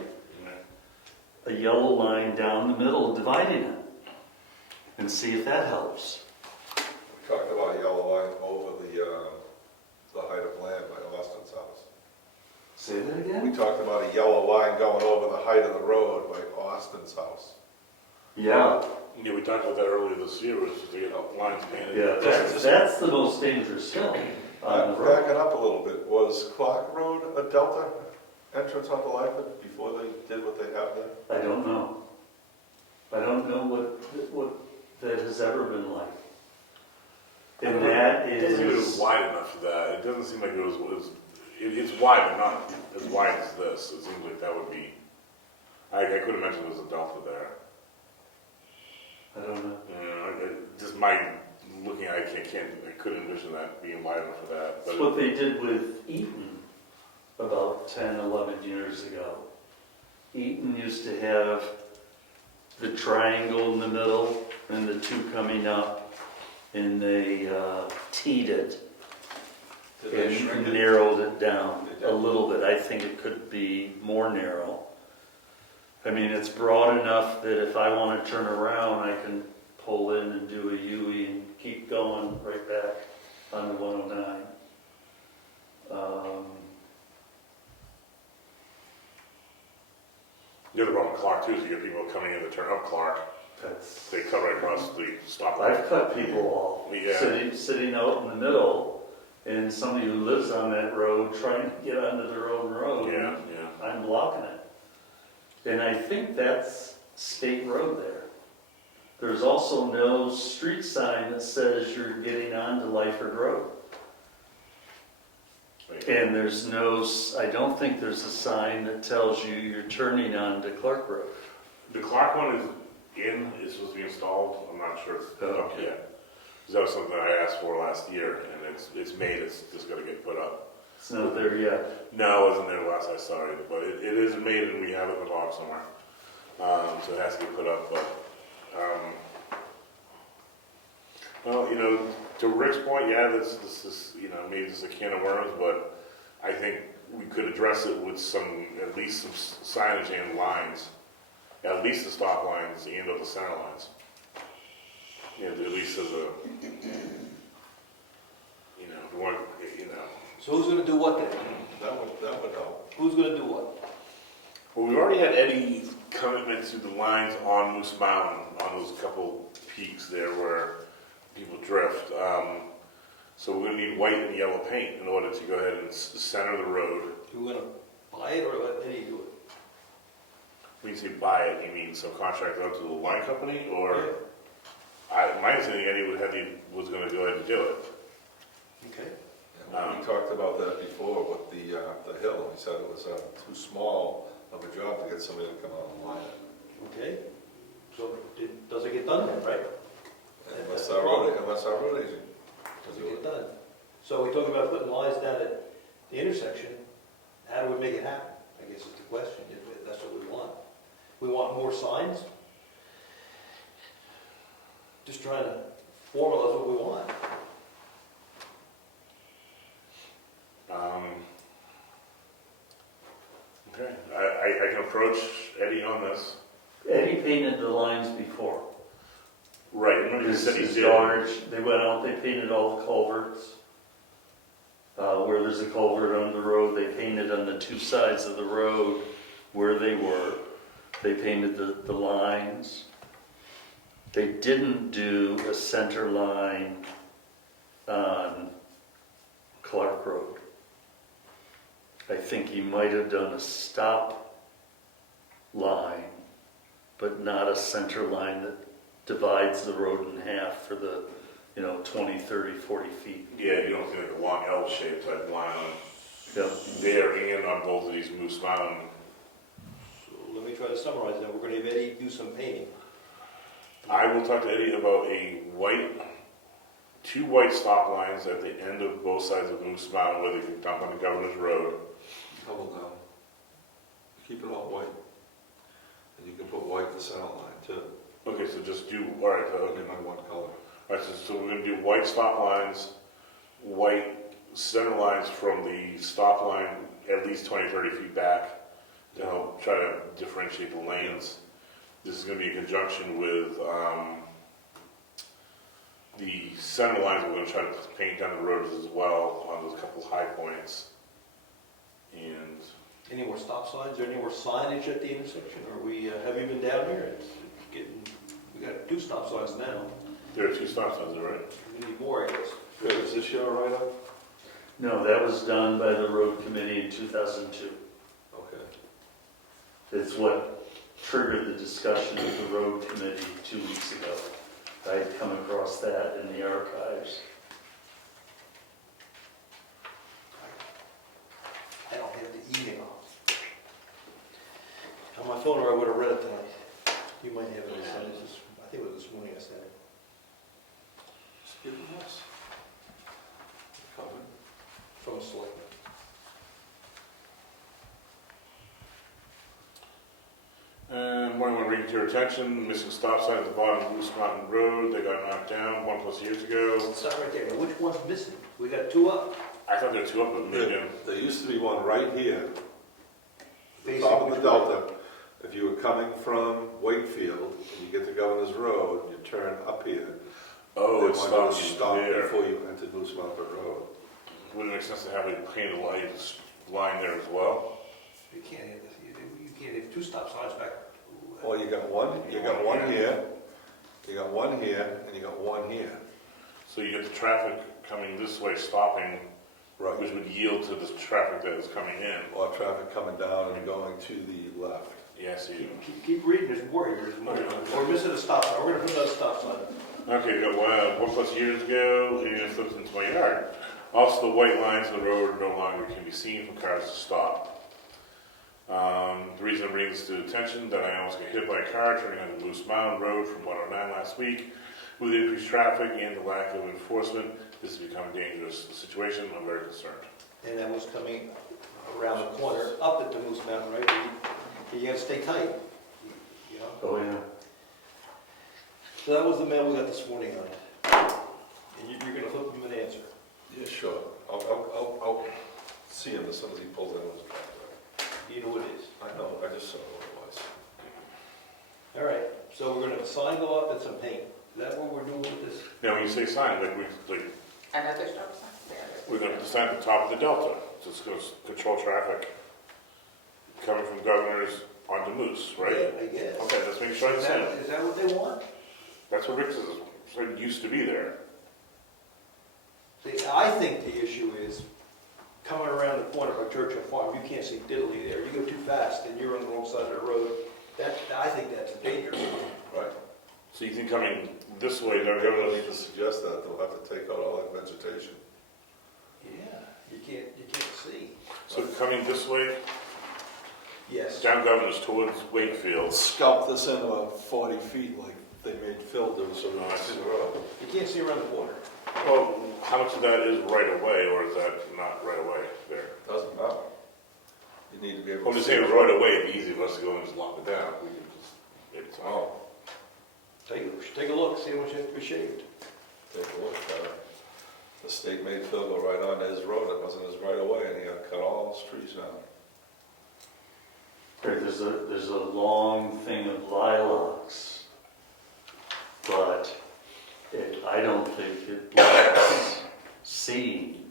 A yellow line down the middle, dividing it, and see if that helps. We talked about a yellow line over the height of land by Austin's house. Say that We again? talked about a yellow line going over the height of the road by Austin's house. Yeah, Yeah, we talked about that earlier this year, was to get lines painted. yeah, that's the most dangerous hill on the road. Backing up a little bit, was Clark Road a Delta entrance onto Lyford before they did what they have there? I don't know. I don't know what that has ever been like. And that It doesn't seem it was is, wide enough for that. It doesn't seem like it's wide, but not as wide as this. It seems like that would be, I could imagine there's a delta there. I don't know. You know, just my looking, I couldn't envision that being wide enough for that. It's But what they did with Eaton about 10, 11 years ago. Eaton used to have the triangle in the middle and the 2 coming up, and they teed it Did they shrink and it? narrowed it down They a did. little bit. I think it could be more narrow. I mean, it's broad enough that if I want to turn around, I can pull in and do a U-E and keep going right back on the 109. the other problem with Clark too is you get people coming in to turn up Clark. That's, They cut right across the stop line. I've cut people off, Yeah. sitting out in the middle, and somebody who lives on that road trying to get onto their own road. Yeah, yeah. I'm blocking it. And I think that's state road there. There's also no street sign that says you're getting onto Lyford Road. Wait. And there's no, I don't think there's a sign that tells you you're turning onto Clark Road. The Clark one is in, it's supposed to be installed, I'm not sure it's up Okay. yet. 'Cause that was something I asked for last year, and it's made, it's just gotta get put up. It's not there yet. No, it wasn't there last I saw it, but it is made and we have it in the box somewhere. So it has to get put up, but, well, you know, to Rick's point, yeah, this is, you know, maybe this is a can of worms, but I think we could address it with some, at least some signage and lines. At least the stop lines and or the center lines. You know, at least as a, you know, one, you know. So who's gonna do what then? That would help. Who's gonna do what? Well, we already had Eddie's commitment to the lines on Moose Mountain, on those couple peaks there where people drift. So we're gonna need white and yellow paint in order to go ahead and center the road. You gonna buy it or let Eddie do it? When you say buy it, you mean subcontract out to the line company, or? Yeah. My understanding Eddie was gonna go ahead and do it. Okay. And we talked about that before with the hill. He said it was too small of a job to get somebody to come out and line it. Okay. So it doesn't get done then, right? Unless our road agent. Doesn't get done. So we talk about putting lines down at the intersection. How do we make it happen? I guess is the question, if that's what we want. We want more signs? Just trying to formalize what we want. Okay, I can approach Eddie on this. Eddie painted the lines before. Right, remember you His said he his did. daughter, they went out, they painted all the culverts. Where there's a culvert on the road, they painted on the two sides of the road where they were. They painted the lines. They didn't do a center line on Clark Road. I think he might have done a stop line, but not a center line that divides the road in half for the, 20, 30, 40 feet. Yeah, you don't see like a long L-shaped type line Yep. there and on both of these Moose Mountain. So let me try to summarize that. We're gonna have Eddie do some painting. I will talk to Eddie about two white stop lines at the end of both sides of Moose Mountain where they can dump on the Governor's Road. Double down. Keep it all white. And you can put white in the center line too. Okay, so just do, all right, Okay, my one color. all right, so we're gonna do white stop lines, white center lines from the stop line at least 20, 30 feet back to help try to differentiate the lanes. This is gonna be in conjunction with, the center lines, we're gonna try to paint down the roads as well on those couple high points. And Any more stop signs or any more signage at the intersection? Or have you been down here? It's getting, we got 2 stop signs now. there are 2 stop signs, right? We need more, I guess. Good, is this your write-up? No, that was done by the road committee in 2002. Okay. It's what triggered the discussion of the road committee 2 weeks ago. I had come across that in the archives. I don't have the email on my phone, or I would have read it tonight. You might have it. I think it was this morning I sent it. Just give them this. Cover. From a selectman. And what I want to bring to your attention, missing stop sign at the bottom of Moose Mountain Road, they got knocked down 1+ years ago. Stop right there. Now, which one's missing? We got 2 up. I thought there were 2 up, but maybe. There used to be one right here, Facing top of the which delta. If you were coming from Wakefield, and you get to Governor's Road, you turn up here. Oh, Then it one stops goes stop there. before you enter Moose Mountain Road. Would it make sense to have a painted line there as well? You can't have this. You can't have 2 stop signs back. Well, you got one here, you got one here, and you got one here. So you get the traffic coming this way, stopping Right. which would yield to the traffic that is coming in. A lot of traffic coming down and going to the left. Yes, you. Keep reading, there's more here, there's more. We're missing a stop sign, we're gonna put another stop sign. Okay, got one plus years ago, and it flipped into my yard. Also, the white lines of the road no longer can be seen for cars to stop. The reason I'm bringing this to attention, that I almost got hit by a car turning onto Moose Mountain Road from 109 last week. With increased traffic and the lack of enforcement, this has become a dangerous situation. I'm very concerned. And that was coming around the corner, up at the Moose Mountain, right? You gotta stay tight, you know? Oh, yeah. So that was the mail we got this morning on it. And you're gonna flip him an answer. Yeah, sure. I'll see him as soon as he pulls out his driveway. You know what it is. I know, I just saw what it was. All right, so we're gonna have a sign go up and some paint. Is that what we're doing with this? Now, when you say sign, Another stop sign there. we're going to sign at the top of the delta. So it's going to control traffic coming from Governor's onto Moose, right? Yeah, I guess. Okay, let's make sure I Is understand. that what they want? That's what Rick said used to be there. See, I think the issue is coming around the corner by Churchill Farm, you can't see diddly there. You go too fast and you're on the wrong side of the road. I think that's dangerous. Right. So you think coming this way, They're they're gonna going need to suggest that, they'll have to take out all that vegetation. Yeah, you can't see. so coming this way, Yes. down Governor's towards Wakefield. Scalp this in about 40 feet like they made Phil do, so we can see the road. You can't see around the corner. Well, how much of that is right away, or is that not right away there? Doesn't matter. You need to be able I'm to just see. saying right away, it'd be easy for us to go and just lop it down. We can just, it's, Oh, Take a look, see how much has to be shaved. take a look at it. The state made Phil go right onto his road, it wasn't his right of way, and he had to cut all his trees down. Right, there's a long thing of lilacs, but I don't think it lets see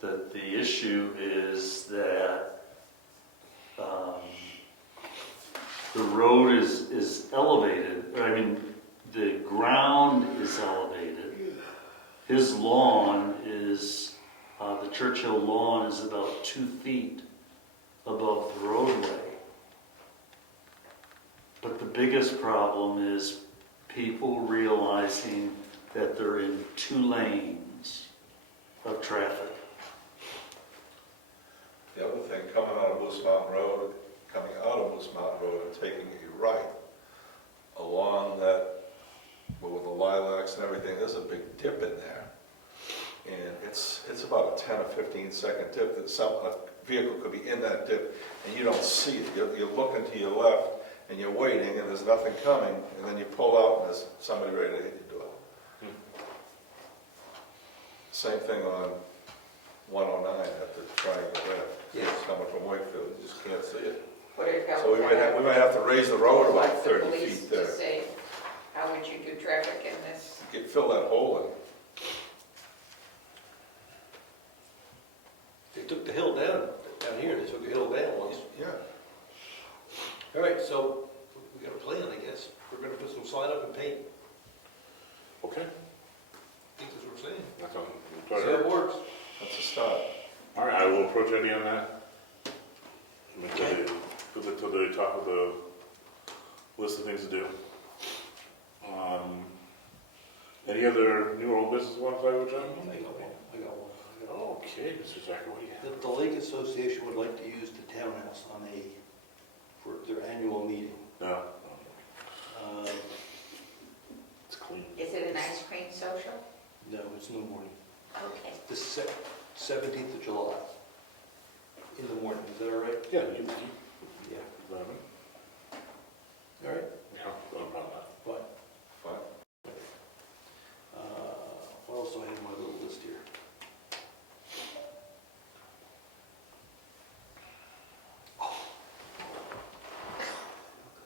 that the issue is that the road is elevated. I mean, the ground is elevated. His lawn is, the Churchill lawn is about 2 feet above the roadway. But the biggest problem is people realizing that they're in 2 lanes of traffic. The other thing, coming out of Moose Mountain Road, coming out of Moose Mountain Road and taking a right along that, well, with the lilacs and everything, there's a big dip in there. And it's about a 10 or 15 second dip that a vehicle could be in that dip and you don't see it. You're looking to your left and you're waiting and there's nothing coming, and then you pull out and there's somebody ready to hit your door. Same thing on 109 at the triangle there. Yes. Coming from Wakefield, you just can't see it. Would it help? So we might have to raise the road about Like the 30 police feet to there. say, how would you do traffic in this? Fill that hole in. They took the hill down here, they took the hill down once. Yeah. All right, so we got a plan, I guess. We're gonna put some sign up and paint. okay. I think that's what we're saying. That's all. See how it works. That's a start. All right, I will approach Eddie on that. Put it to the top of the list of things to do. Any other new or old business you want to flag with, John? I got one. Okay, Mr. Zachary, what do you have? The Lake Association would like to use the townhouse for their annual meeting. No, Uh, it's clean. Is it an ice cream social? No, it's in the morning. Okay. The 17th of July. In the morning, is that all right? Yeah, Yeah. you All right? yeah, no problem. Fine. Fine. What else do I have on my little list here?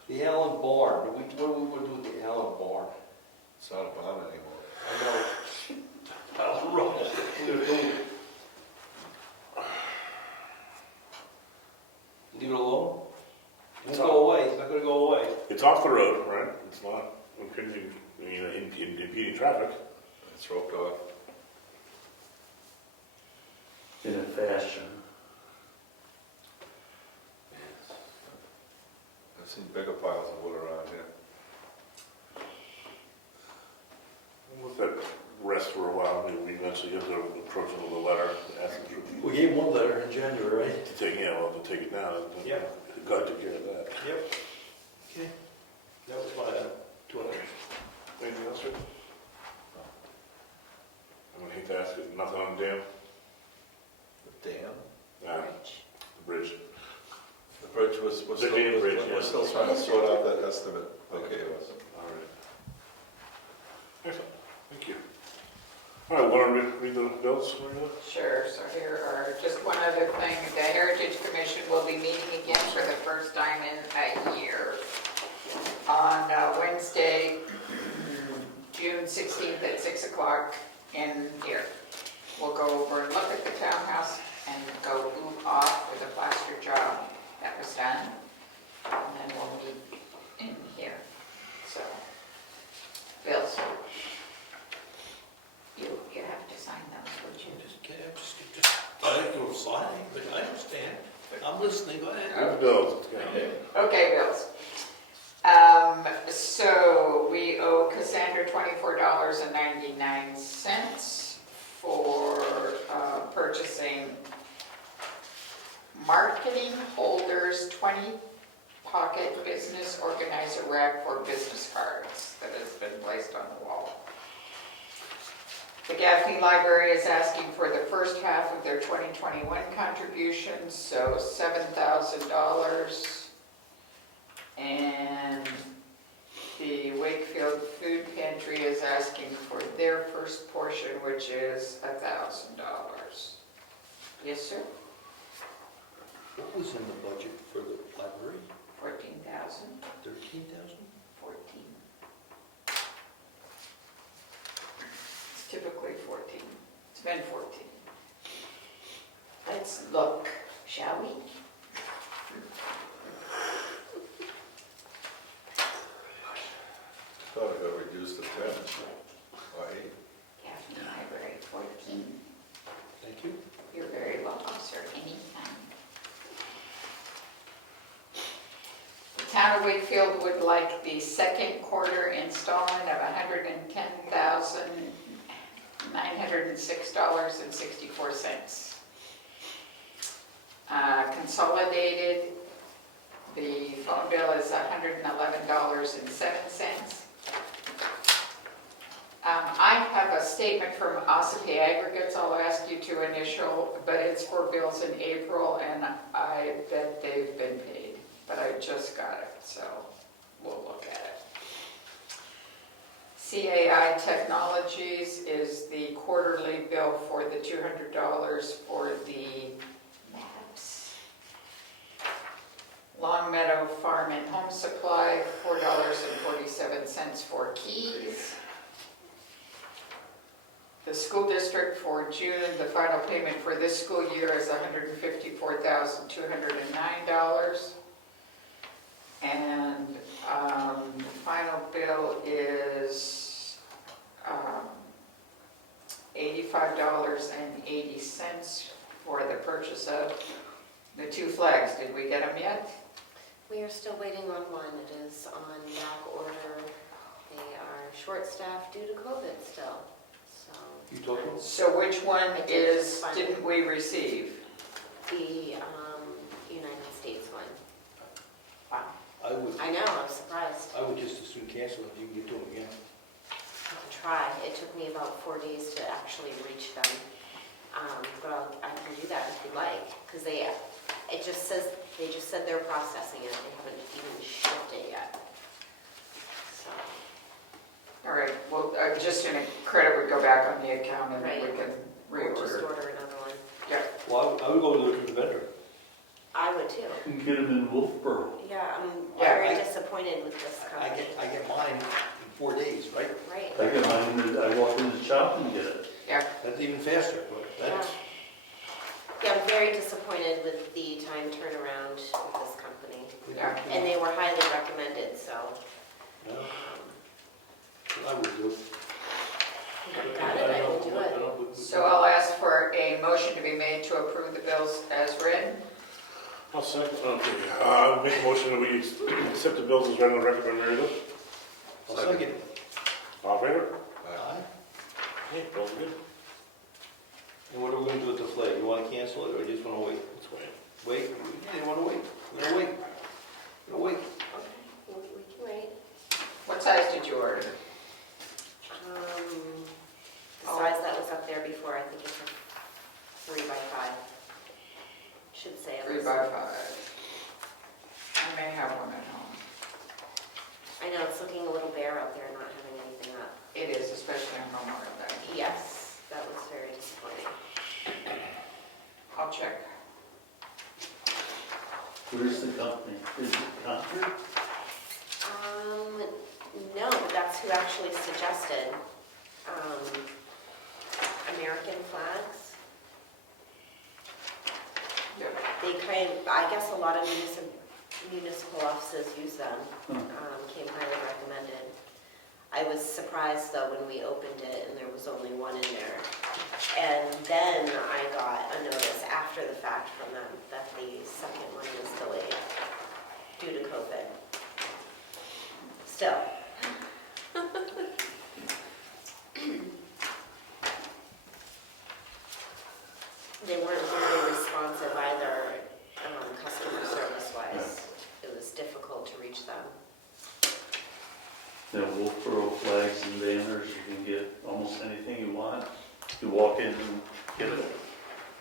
The Allen Barn. What do we want to do with the Allen Barn? It's not a barn anymore. I know. Pile of rubble. Leave it alone? It won't go away. It's not going to go away. It's off the road, right? It's not impinging, impeding traffic. It's roped off. fashion. I've seen bigger piles of wood around here. We'll let that rest for a while, maybe we eventually have to approach them with a letter, ask them We gave him one letter in January, right? to take, yeah, well, to take it down. Yeah. God took care of that. Yep. Okay. That was my 2 letters. Anything else, sir? I'm gonna hate to ask it, nothing on the dam? The dam? Nah, the bridge. The bridge was The still, dam bridge, we're yeah. still trying to sort out that estimate. Okay, it was. All right. Excellent, thank you. All right, want to read the bills, Maria? Sure, so here are, just one other thing, the Heritage Commission will be meeting again for the first time in a year on Wednesday, June 16th at 6 o'clock in here. We'll go over and look at the townhouse and go boot off with a plaster job that was done. And then we'll meet in here, so. Bills. You have to sign those, would you? I didn't go signing, but I understand. I'm listening, go ahead. Have bills, okay. Okay, bills. So we owe Cassandra $24.99 for purchasing marketing holders 20 pocket business organizer rack for business cards that has been placed on the wall. The Gaffney Library is asking for the first half of their 2021 contributions, so $7,000. And the Wakefield Food Pantry is asking for their first portion, which is $1,000. Yes, sir? What was in the budget for the library? 14,000. 13,000? 14. It's typically 14. It's been 14. Let's look, shall we? Thought it got reduced to 10 or 8. Gaffney Library, 14. Thank you. You're very welcome, sir, anytime. The town of Wakefield would like the second quarter installment of $110,906.64. Consolidated, the phone bill is $111.07. I have a statement from Ossipee Aggregates I'll ask you to initial, but it's for bills in April, and I bet they've been paid, but I just got it, so we'll look at it. CAI Technologies is the quarterly bill for the $200 for the maps. Long Meadow Farm and Home Supply, $4.47 for keys. The school district for June, the final payment for this school year is $154,209. And the final bill is $85.80 for the purchase of the 2 flags. Did we get them yet? We are still waiting on one. It is on back order. They are short-staffed due to COVID still, so. You told them? So which one didn't we receive? The United States one. Wow. I know, I'm surprised. I would just as soon cancel it if you can get to them again. I'll try. It took me about 4 days to actually reach them. But I can do that if you'd like, because they just said they're processing it. They haven't even shipped it yet. So. All right, well, just in a credit would go back on the account and Right. we can Or just reorder. order another one. Yeah. Well, I would go to the vendor. I would too. You can get them in Wolfboro. Yeah, I'm Yeah, very I- disappointed with this I company. get mine in 4 days, right? Right. I get mine, I walk in the shop and get it. That's even faster, but that's, Yeah, I'm very disappointed with the time turnaround with this company. Yeah. And they were highly recommended, so. I would do it. You got it, I can do it. So I'll ask for a motion to be made to approve the bills as written. I'll second, okay, I'll make a motion that we accept the bills as read on the record by Mary Lou. I'll second. All in favor? Aye. Okay, bills are good. And what are we gonna do with the flag? You wanna cancel it, or you just wanna wait? Let's wait. Wait? Yeah, you wanna wait? We're gonna wait. We're gonna wait. Okay, we can wait. What size did you order? The size that was up there before, I think it's a 3 by 5. Should say it 3 was. by 5. I may have one at home. I know it's looking a little bare out there, not having anything up. It is, especially on Memorial Day. Yes, that was very disappointing. I'll check. Where's the company? Is it Concord? No, but that's who actually suggested American flags. Yep. They I guess a lot of municipal offices use them, came highly recommended. I was surprised though when we opened it and there was only one in there. And then I got a notice after the fact from them that the second one was delayed due to COVID. Still. They weren't very responsive either, customer service-wise. It was difficult to reach them. Yeah, Wolfboro flags and banners, you can get almost anything you want. You walk in and get it.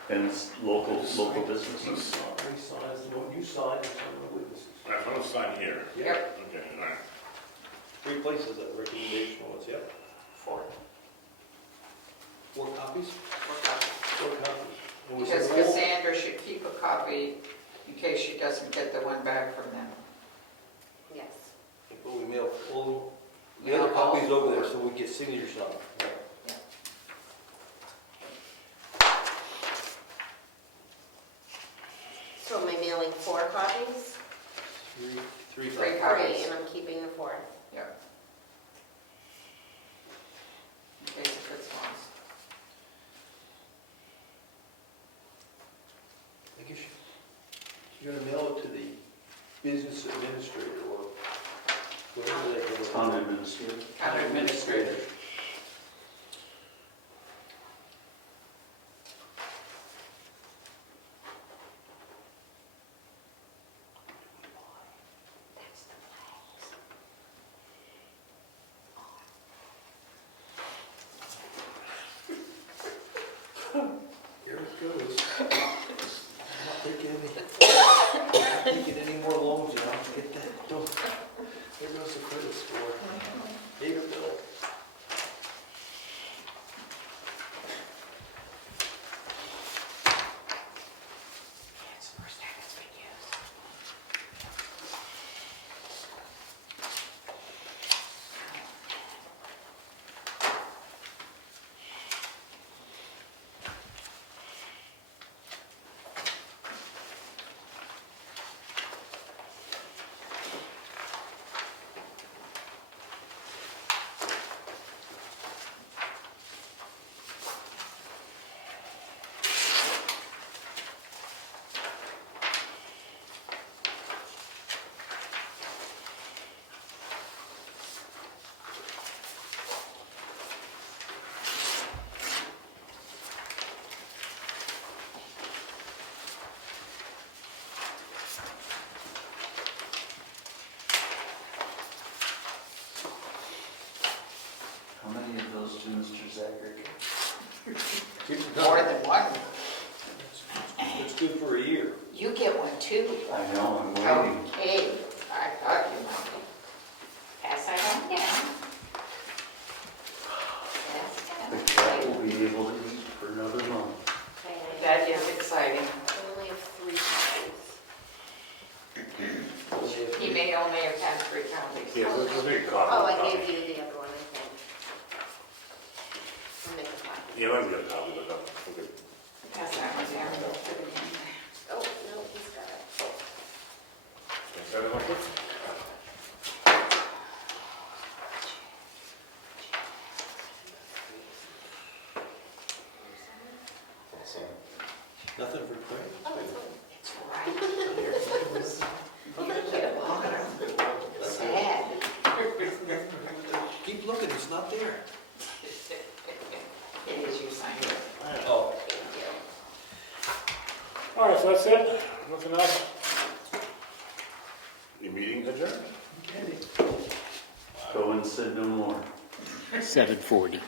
And it's local businesses. Any signs, what you sign, and some of the witnesses. All right, so I'm gonna sign here. Yep. Okay, all right. 3 places that recommendation was, yep. 4. 4 copies? 4 copies. 4 copies. And was Because it all- Cassandra should keep a copy in case she doesn't get the one back from them. Yes. But we mail all the Mail other all copies over there 4. so we get signatures on them. Yeah. So am I mailing 4 copies? 3 3 copies. copies. And I'm keeping the 4th. Yep. In case it gets lost. I guess you're gonna mail it to the business administrator or whatever they do. Town administrator. County administrator. Here it goes. I'm not taking any more loans, you know, get that. Don't. There goes the credit score. Pay your bill. It's the first time it's been used. How many of those do Mr. Zachary get? More than one. It's good for a year. You get one too. I know, I'm waiting. Okay, I thought you might. Pass that on down. The Pass cat it will be able to eat for another month. Okay, down. That is exciting. I only have 3 copies. He may only have had 3 copies. Yeah, let's make a copy. Oh, I gave you the other one, I think. I'll make a copy. Yeah, let me get a copy of that. Okay. Pass that one down. Oh, no, he's got it. Is that enough? it's not there. It is you signed it. Oh. Thank you. All right, so that's it. Nothing else? The meeting adjourned. Go and say no more. 7:40.